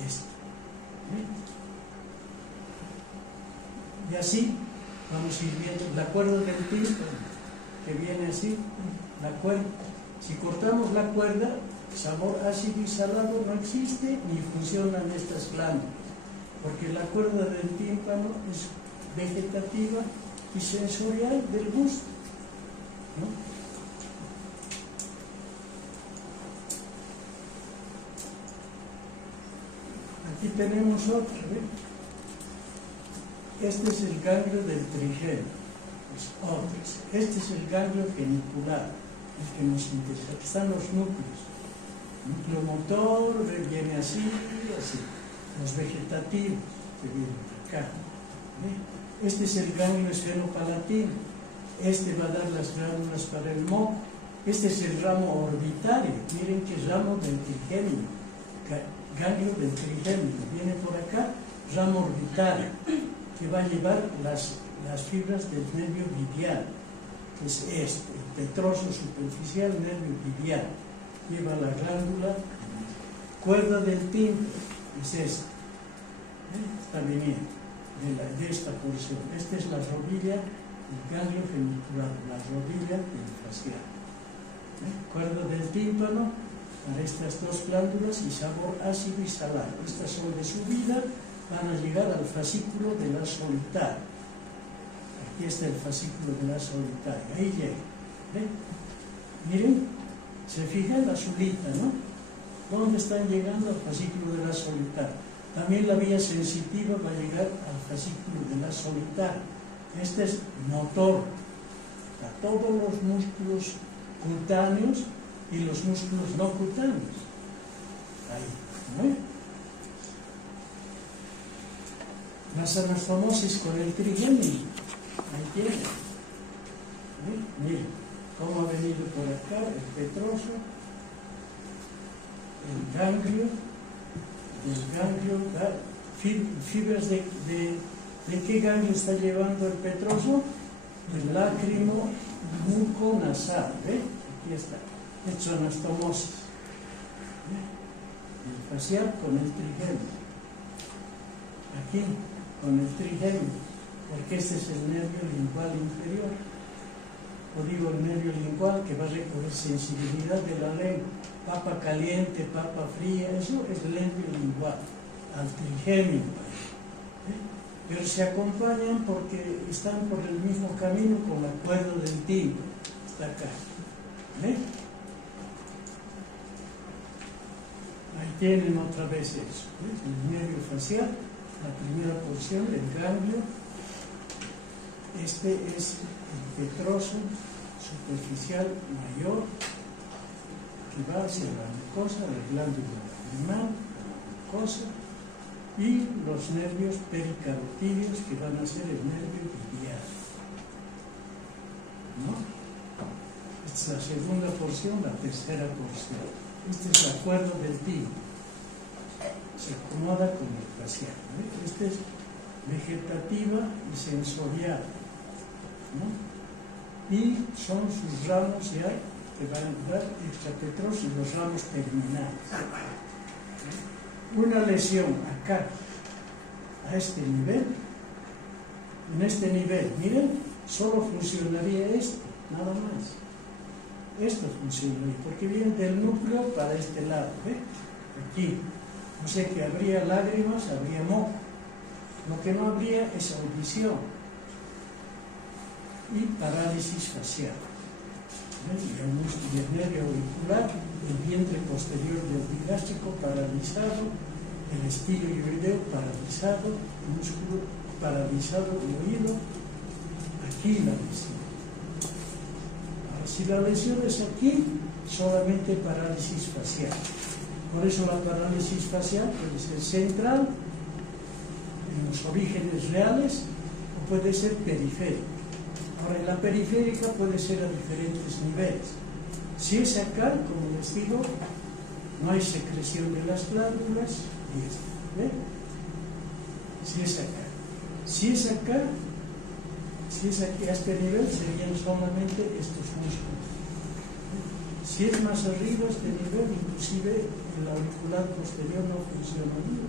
Esto. Y así vamos a ir viendo la cuerda del tímpano, que viene así, la cuerda. Si cortamos la cuerda, sabor ácido y salado no existe, ni funcionan estas glándulas. Porque la cuerda del tímpano es vegetativa y sensorial del gusto, ¿no? Aquí tenemos otro, ¿eh? Este es el ganglio del trigémino, este es el ganglio genicular, el que nos interesa. Aquí están los núcleos. Núcleo motor viene así, así. Los vegetativos que vienen acá. Este es el ganglio esfenopalatino. Este va a dar las glándulas para el moco. Este es el ramo orbitario. Miren que ramo del trigémino. Ganglio del trigémino. Viene por acá, ramo orbitario, que va a llevar las fibras del nervio vidial, que es este, el petroso superficial, nervio vidial. Lleva la glándula. Cuerda del tímpano es esta. Está viniendo. de esta porción. Esta es la rodilla, el ganglio genicular, la rodilla del facial. Cuerda del tímpano para estas dos glándulas y sabor ácido y salado. Estas son de subida, van a llegar al fascículo de la solitaria. Aquí está el fascículo de la solitaria, ahí llega. Miren, se fijan la azulita, ¿no? ¿Dónde están llegando al fascículo de la solitaria? También la vía sensitiva va a llegar al fascículo de la solitaria. Este es motor. A todos los músculos cutáneos y los músculos no cutáneos. Ahí, ¿no? Las anastomosis con el trigémino. Ahí tienen. Miren cómo ha venido por acá el petroso, el ganglio, fibras de qué ganglio está llevando el petroso, el lácrimo muconasal, ¿ve? Aquí está, hecho anastomosis. El facial con el trigémino, aquí con el trigémino, porque este es el nervio lingual inferior, o digo el nervio lingual que va a recoger sensibilidad de la lengua. Papa caliente, papa fría, eso es el nervio lingual, al trigémino. Pero se acompañan porque están por el mismo camino con la cuerda del tímpano. Está acá. ¿Ve? Ahí tienen otra vez eso. ¿Ves? El nervio facial, la primera porción del ganglio. Este es el petroso superficial mayor, que va hacia la mucosa, la glándula lacrimal, la mucosa, y los nervios pericarotídeos que van a ser el nervio biliar. ¿No? Esta es la segunda porción, la tercera porción. Esta es la cuerda del tímpano. Se acomoda con el facial. Esta es vegetativa y sensorial. ¿No? Y son sus ramos ya que van a dar extrapetrosos y los ramos terminales. Una lesión acá, a este nivel, en este nivel, miren, solo funcionaría esto, nada más. Esto funcionaría, porque viene del núcleo para este lado, ¿ve? Aquí. O sea que habría lágrimas, habría moco. Lo que no habría es audición y parálisis facial. Y el nervio auricular, el vientre posterior del bigástrico paralizado, el estiloideo paralizado, el músculo paralizado del oído, aquí la lesión. Ahora, si la lesión es aquí, solamente parálisis facial. Por eso la parálisis facial puede ser central, en los orígenes reales, o puede ser periférica. Ahora, en la periférica puede ser a diferentes niveles. Si es acá, como les digo, no hay secreción de las glándulas, y esto, ¿ve? Si es acá. Si es acá, si es aquí a este nivel, serían solamente estos músculos. Si es más arriba este nivel, inclusive el auricular posterior no funcionaría.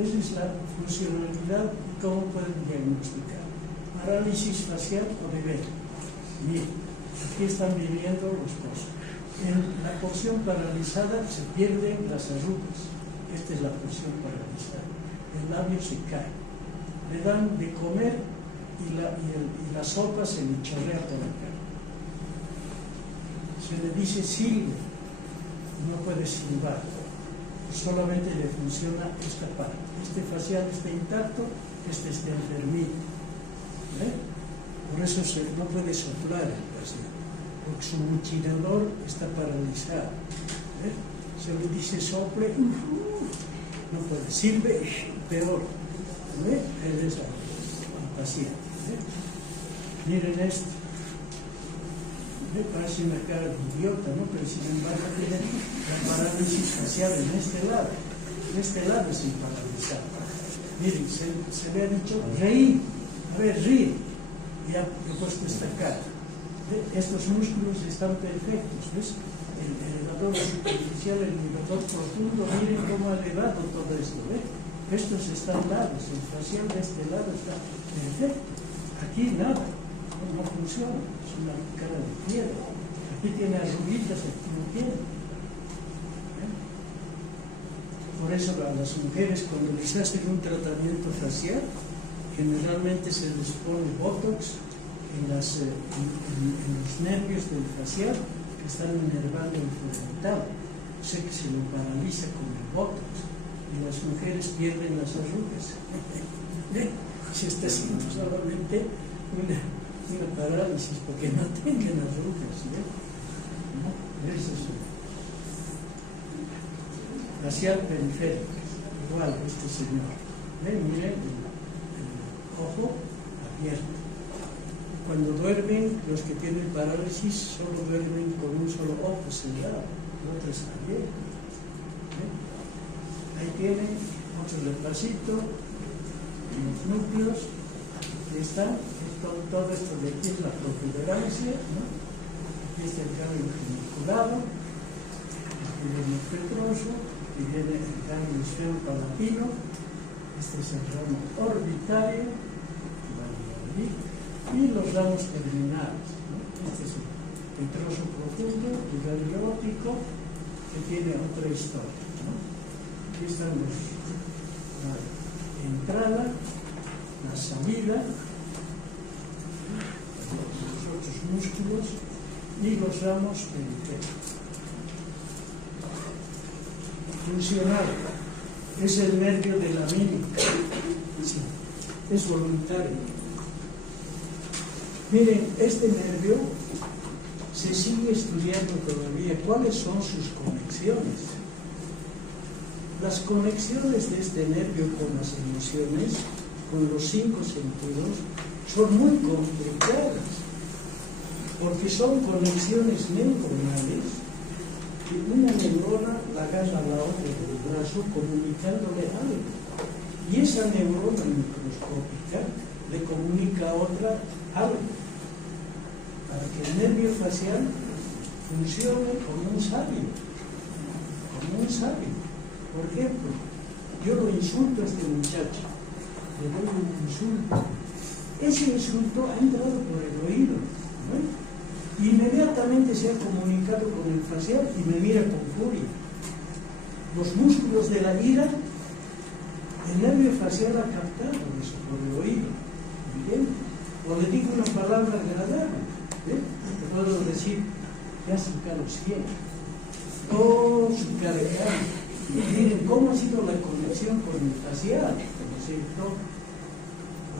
Esa es la funcionalidad y cómo pueden diagnosticar. Parálisis facial o de ver. Miren, aquí están viviendo los cosas. En la porción paralizada se pierden las arrugas. Esta es la porción paralizada. El labio se cae. Le dan de comer y la sopa se le chorrea por acá. Se le dice silbe, no puede silbar. Solamente le funciona esta parte. Este facial está intacto, este está enfermito. Por eso no puede soplar el paciente, porque su muchinador está paralizado. Se le dice sople, no puede, sirve, peor. Él es el paciente. Miren esto. Me parece una cara de idiota, ¿no? Pero sin embargo tiene la parálisis facial en este lado. En este lado es el paralizado. Miren, se le ha dicho reír. A ver, ríe. Ya he puesto esta cara. Estos músculos están perfectos, ¿ves? El elevador superficial, el elevador profundo, miren cómo ha elevado todo esto, ¿ves? Estos están lados, el facial de este lado está perfecto. Aquí nada, no funciona, es una cara de piedra. Aquí tiene arruguitas, aquí no tiene. Por eso a las mujeres cuando les hacen un tratamiento facial, generalmente se les pone botox en los nervios del facial que están inervando el frontal. O sea que se lo paraliza con el botox y las mujeres pierden las arrugas. Se está haciendo solamente una parálisis porque no tengan arrugas. Eso es facial periférico, igual este señor. Miren el ojo abierto. Cuando duermen, los que tienen parálisis solo duermen con un solo ojo cerrado, el otro está abierto. Ahí tienen otro repasito, los núcleos, aquí está, todo esto de aquí es la protuberancia, ¿no? Aquí está el ganglio geniculado, aquí viene el petroso, aquí viene el ganglio esfenopalatino, este es el ramo orbitario, y los ramos terminales, ¿no? Este es el petroso profundo, el ganglio óptico, que tiene otra historia, ¿no? Aquí están la entrada, la salida, los otros músculos y los ramos periféricos. Funcional es el nervio de la mímica, sí, es voluntario. Miren, este nervio se sigue estudiando todavía cuáles son sus conexiones. Las conexiones de este nervio con las emociones, con los 5 sentidos, son muy complicadas, porque son conexiones neuronales que una neurona la agarra a la otra del brazo comunicándole algo. Y esa neurona microscópica le comunica a otra algo, para que el nervio facial funcione como un sabio, como un sabio. Por ejemplo, yo lo insulto a este muchacho, le doy un insulto. Ese insulto ha entrado por el oído, ¿no? Inmediatamente se ha comunicado con el facial y me mira con furia. Los músculos de la ira, el nervio facial ha captado eso por el oído. ¿Bien? O le digo una palabra agradable, ¿eh? Puedo decir, ya su cara 100, oh, su cara. Miren cómo ha sido la conexión con el facial, ¿no es cierto?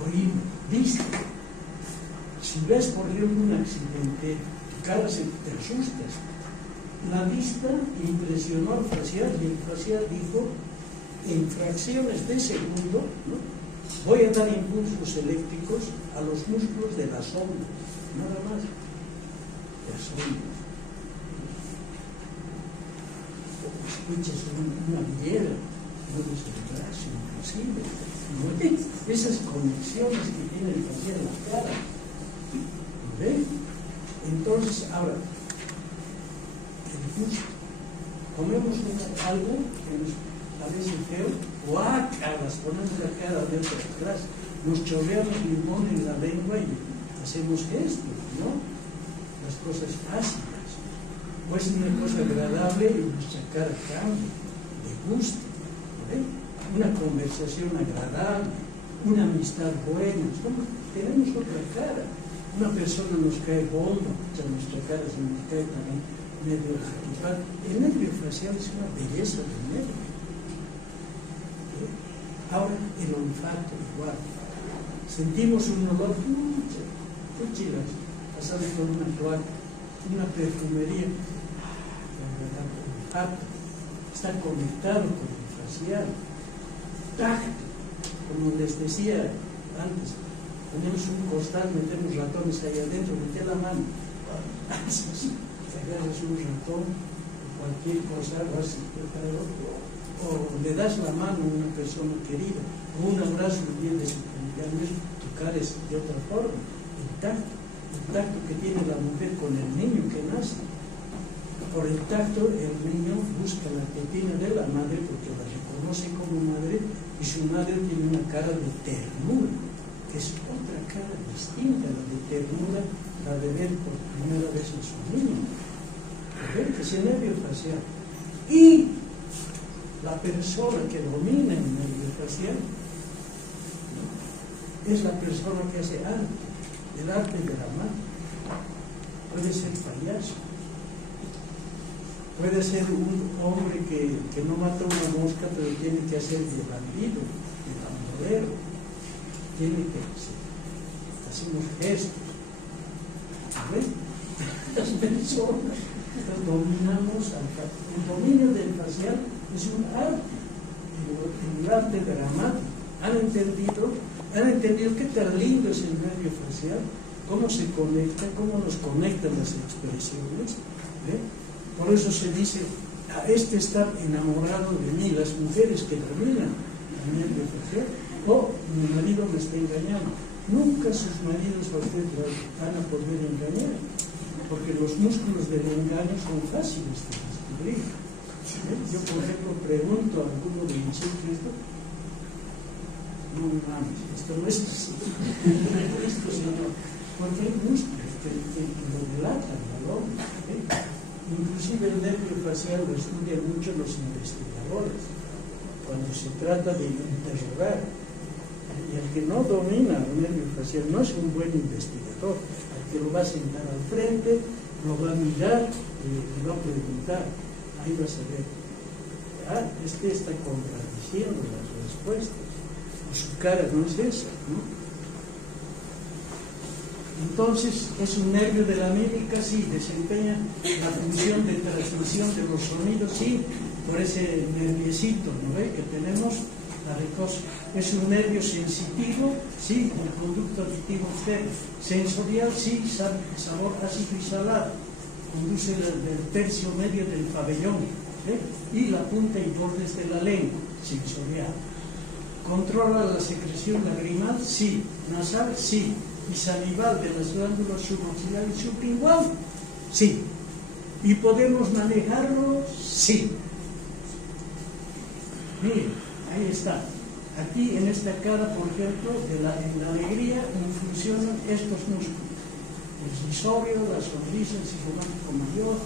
Oído, vista. Si ves, por ejemplo, un accidente, tu cara te asustas. La vista impresionó al facial y el facial dijo, en fracciones de segundo, ¿no? Voy a dar impulsos eléctricos a los músculos de las ondas, nada más. Las ondas. Escuchas una villera, mueves el brazo, inclusive. Esas conexiones que tiene el facial en la cara. ¿Ven? Entonces, ahora, el gusto. Comemos algo que nos parece feo, guácalas, ponemos la cara dentro de atrás, nos chorreamos limón en la lengua y hacemos esto, ¿no? Las cosas ácidas. Pues una cosa agradable y nuestra cara cambia, de gusto, ¿ven? Una conversación agradable, una amistad buena, tenemos otra cara. Una persona nos cae bomba, nuestra cara se nos cae también medio ejecutar. El nervio facial es una belleza del nervio. Ahora, el olfato igual. Sentimos un olor, chilas, pasando por una cloaca, una perfumería. El olfato está conectado con el facial. Tacto, como les decía antes. Tenemos un costal, metemos ratones ahí adentro, mete la mano. Te agarras un ratón, o cualquier cosa, o le das la mano a una persona querida, o un abrazo bien de su cumpleaños, tu cara es de otra forma. El tacto que tiene la mujer con el niño que nace. Por el tacto, el niño busca la tetina de la madre porque la reconoce como madre y su madre tiene una cara de ternura, que es otra cara distinta, la de ternura, la de ver por primera vez a su niño. ¿Ven? Es el nervio facial. Y la persona que domina el nervio facial es la persona que hace arte, el arte dramático. Puede ser payaso, puede ser un hombre que no mata una mosca, pero tiene que hacer de bandido, de bandolero, tiene que hacer, hacemos gestos. ¿Ven? Las personas dominamos el dominio del facial es un arte, el arte dramático. ¿Han entendido qué tan lindo es el nervio facial? Cómo se conecta, cómo nos conectan las expresiones. Por eso se dice, este está enamorado de mí. Las mujeres que dominan el nervio facial, mi marido me está engañando. Nunca sus maridos a usted van a poder engañar, porque los músculos del engaño son fáciles de descubrir. Yo, por ejemplo, pregunto a alguno de mis hijos, no mames, esto no es así. Esto, señor, porque hay músculos que lo delatan al hombre. Inclusive el nervio facial lo estudian mucho los investigadores cuando se trata de interrogar. Y el que no domina el nervio facial no es un buen investigador. El que lo va a sentar al frente, lo va a mirar y le va a preguntar. Ahí vas a ver. Está contradiciendo las respuestas. Su cara no es esa, ¿no? Entonces, es un nervio de la mímica, sí, desempeña la función de transmisión de los sonidos, sí, por ese nerviecito, ¿no ve? Que tenemos, la recosa. Es un nervio sensitivo, sí, el conducto auditivo externo. Sensorial, sí, sabor ácido y salado. Conduce del tercio medio del pabellón, y la punta y bordes de la lengua, sensorial. Controla la secreción lagrimal, sí. Nasal, sí. Y salival de las glándulas suboccipitales y sublingual, sí. ¿Y podemos manejarlo? Sí. Miren, ahí está. Aquí en esta cara, por ejemplo, en la alegría funcionan estos músculos. El risorio, la sonrisa, el psicomático mayor,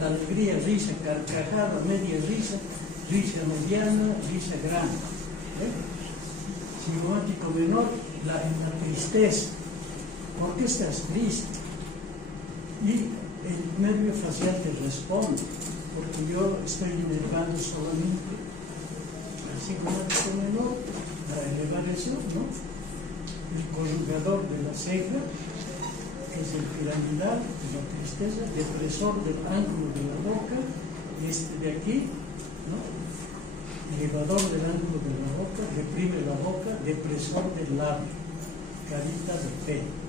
la alegría, risa, carcajada, media risa mediana, risa grande. Psicomático menor, la tristeza. ¿Por qué estás triste? Y el nervio facial te responde, porque yo estoy inervando solamente el psicomático menor para elevar eso, ¿no? El conjugador de la ceja, que es el piramidal de la tristeza, depresor del ángulo de la boca, este de aquí, ¿no? Elevador del ángulo de la boca, deprime la boca, depresor del labio, carita de pelo.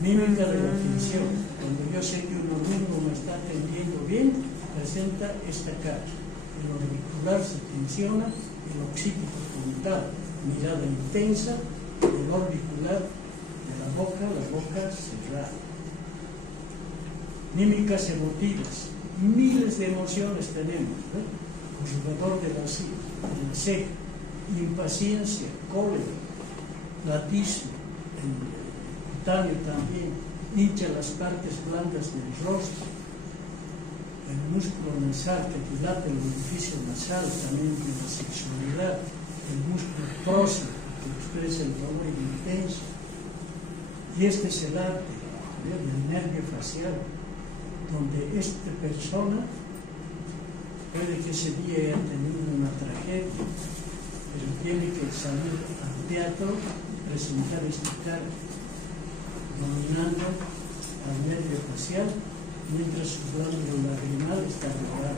Mímica de la tensión. Cuando yo sé que un organismo me está atendiendo bien, presenta esta cara. El orbicular se tensiona, el occípico frontal, mirada intensa, el orbicular de la boca cerrada. Mímicas emotivas. Miles de emociones tenemos. Conjugador de la ceja, impaciencia, cólera, latismo, también hincha las partes blandas del rostro, el músculo nasal que dilata el orificio nasal, también de la sexualidad, el músculo próximo que expresa el dolor intenso. Y este es el arte del nervio facial, donde esta persona puede que ese día haya tenido una tragedia, pero tiene que salir al teatro y presentar este cara, dominando al nervio facial, mientras su glándulo lagrimal está regulado.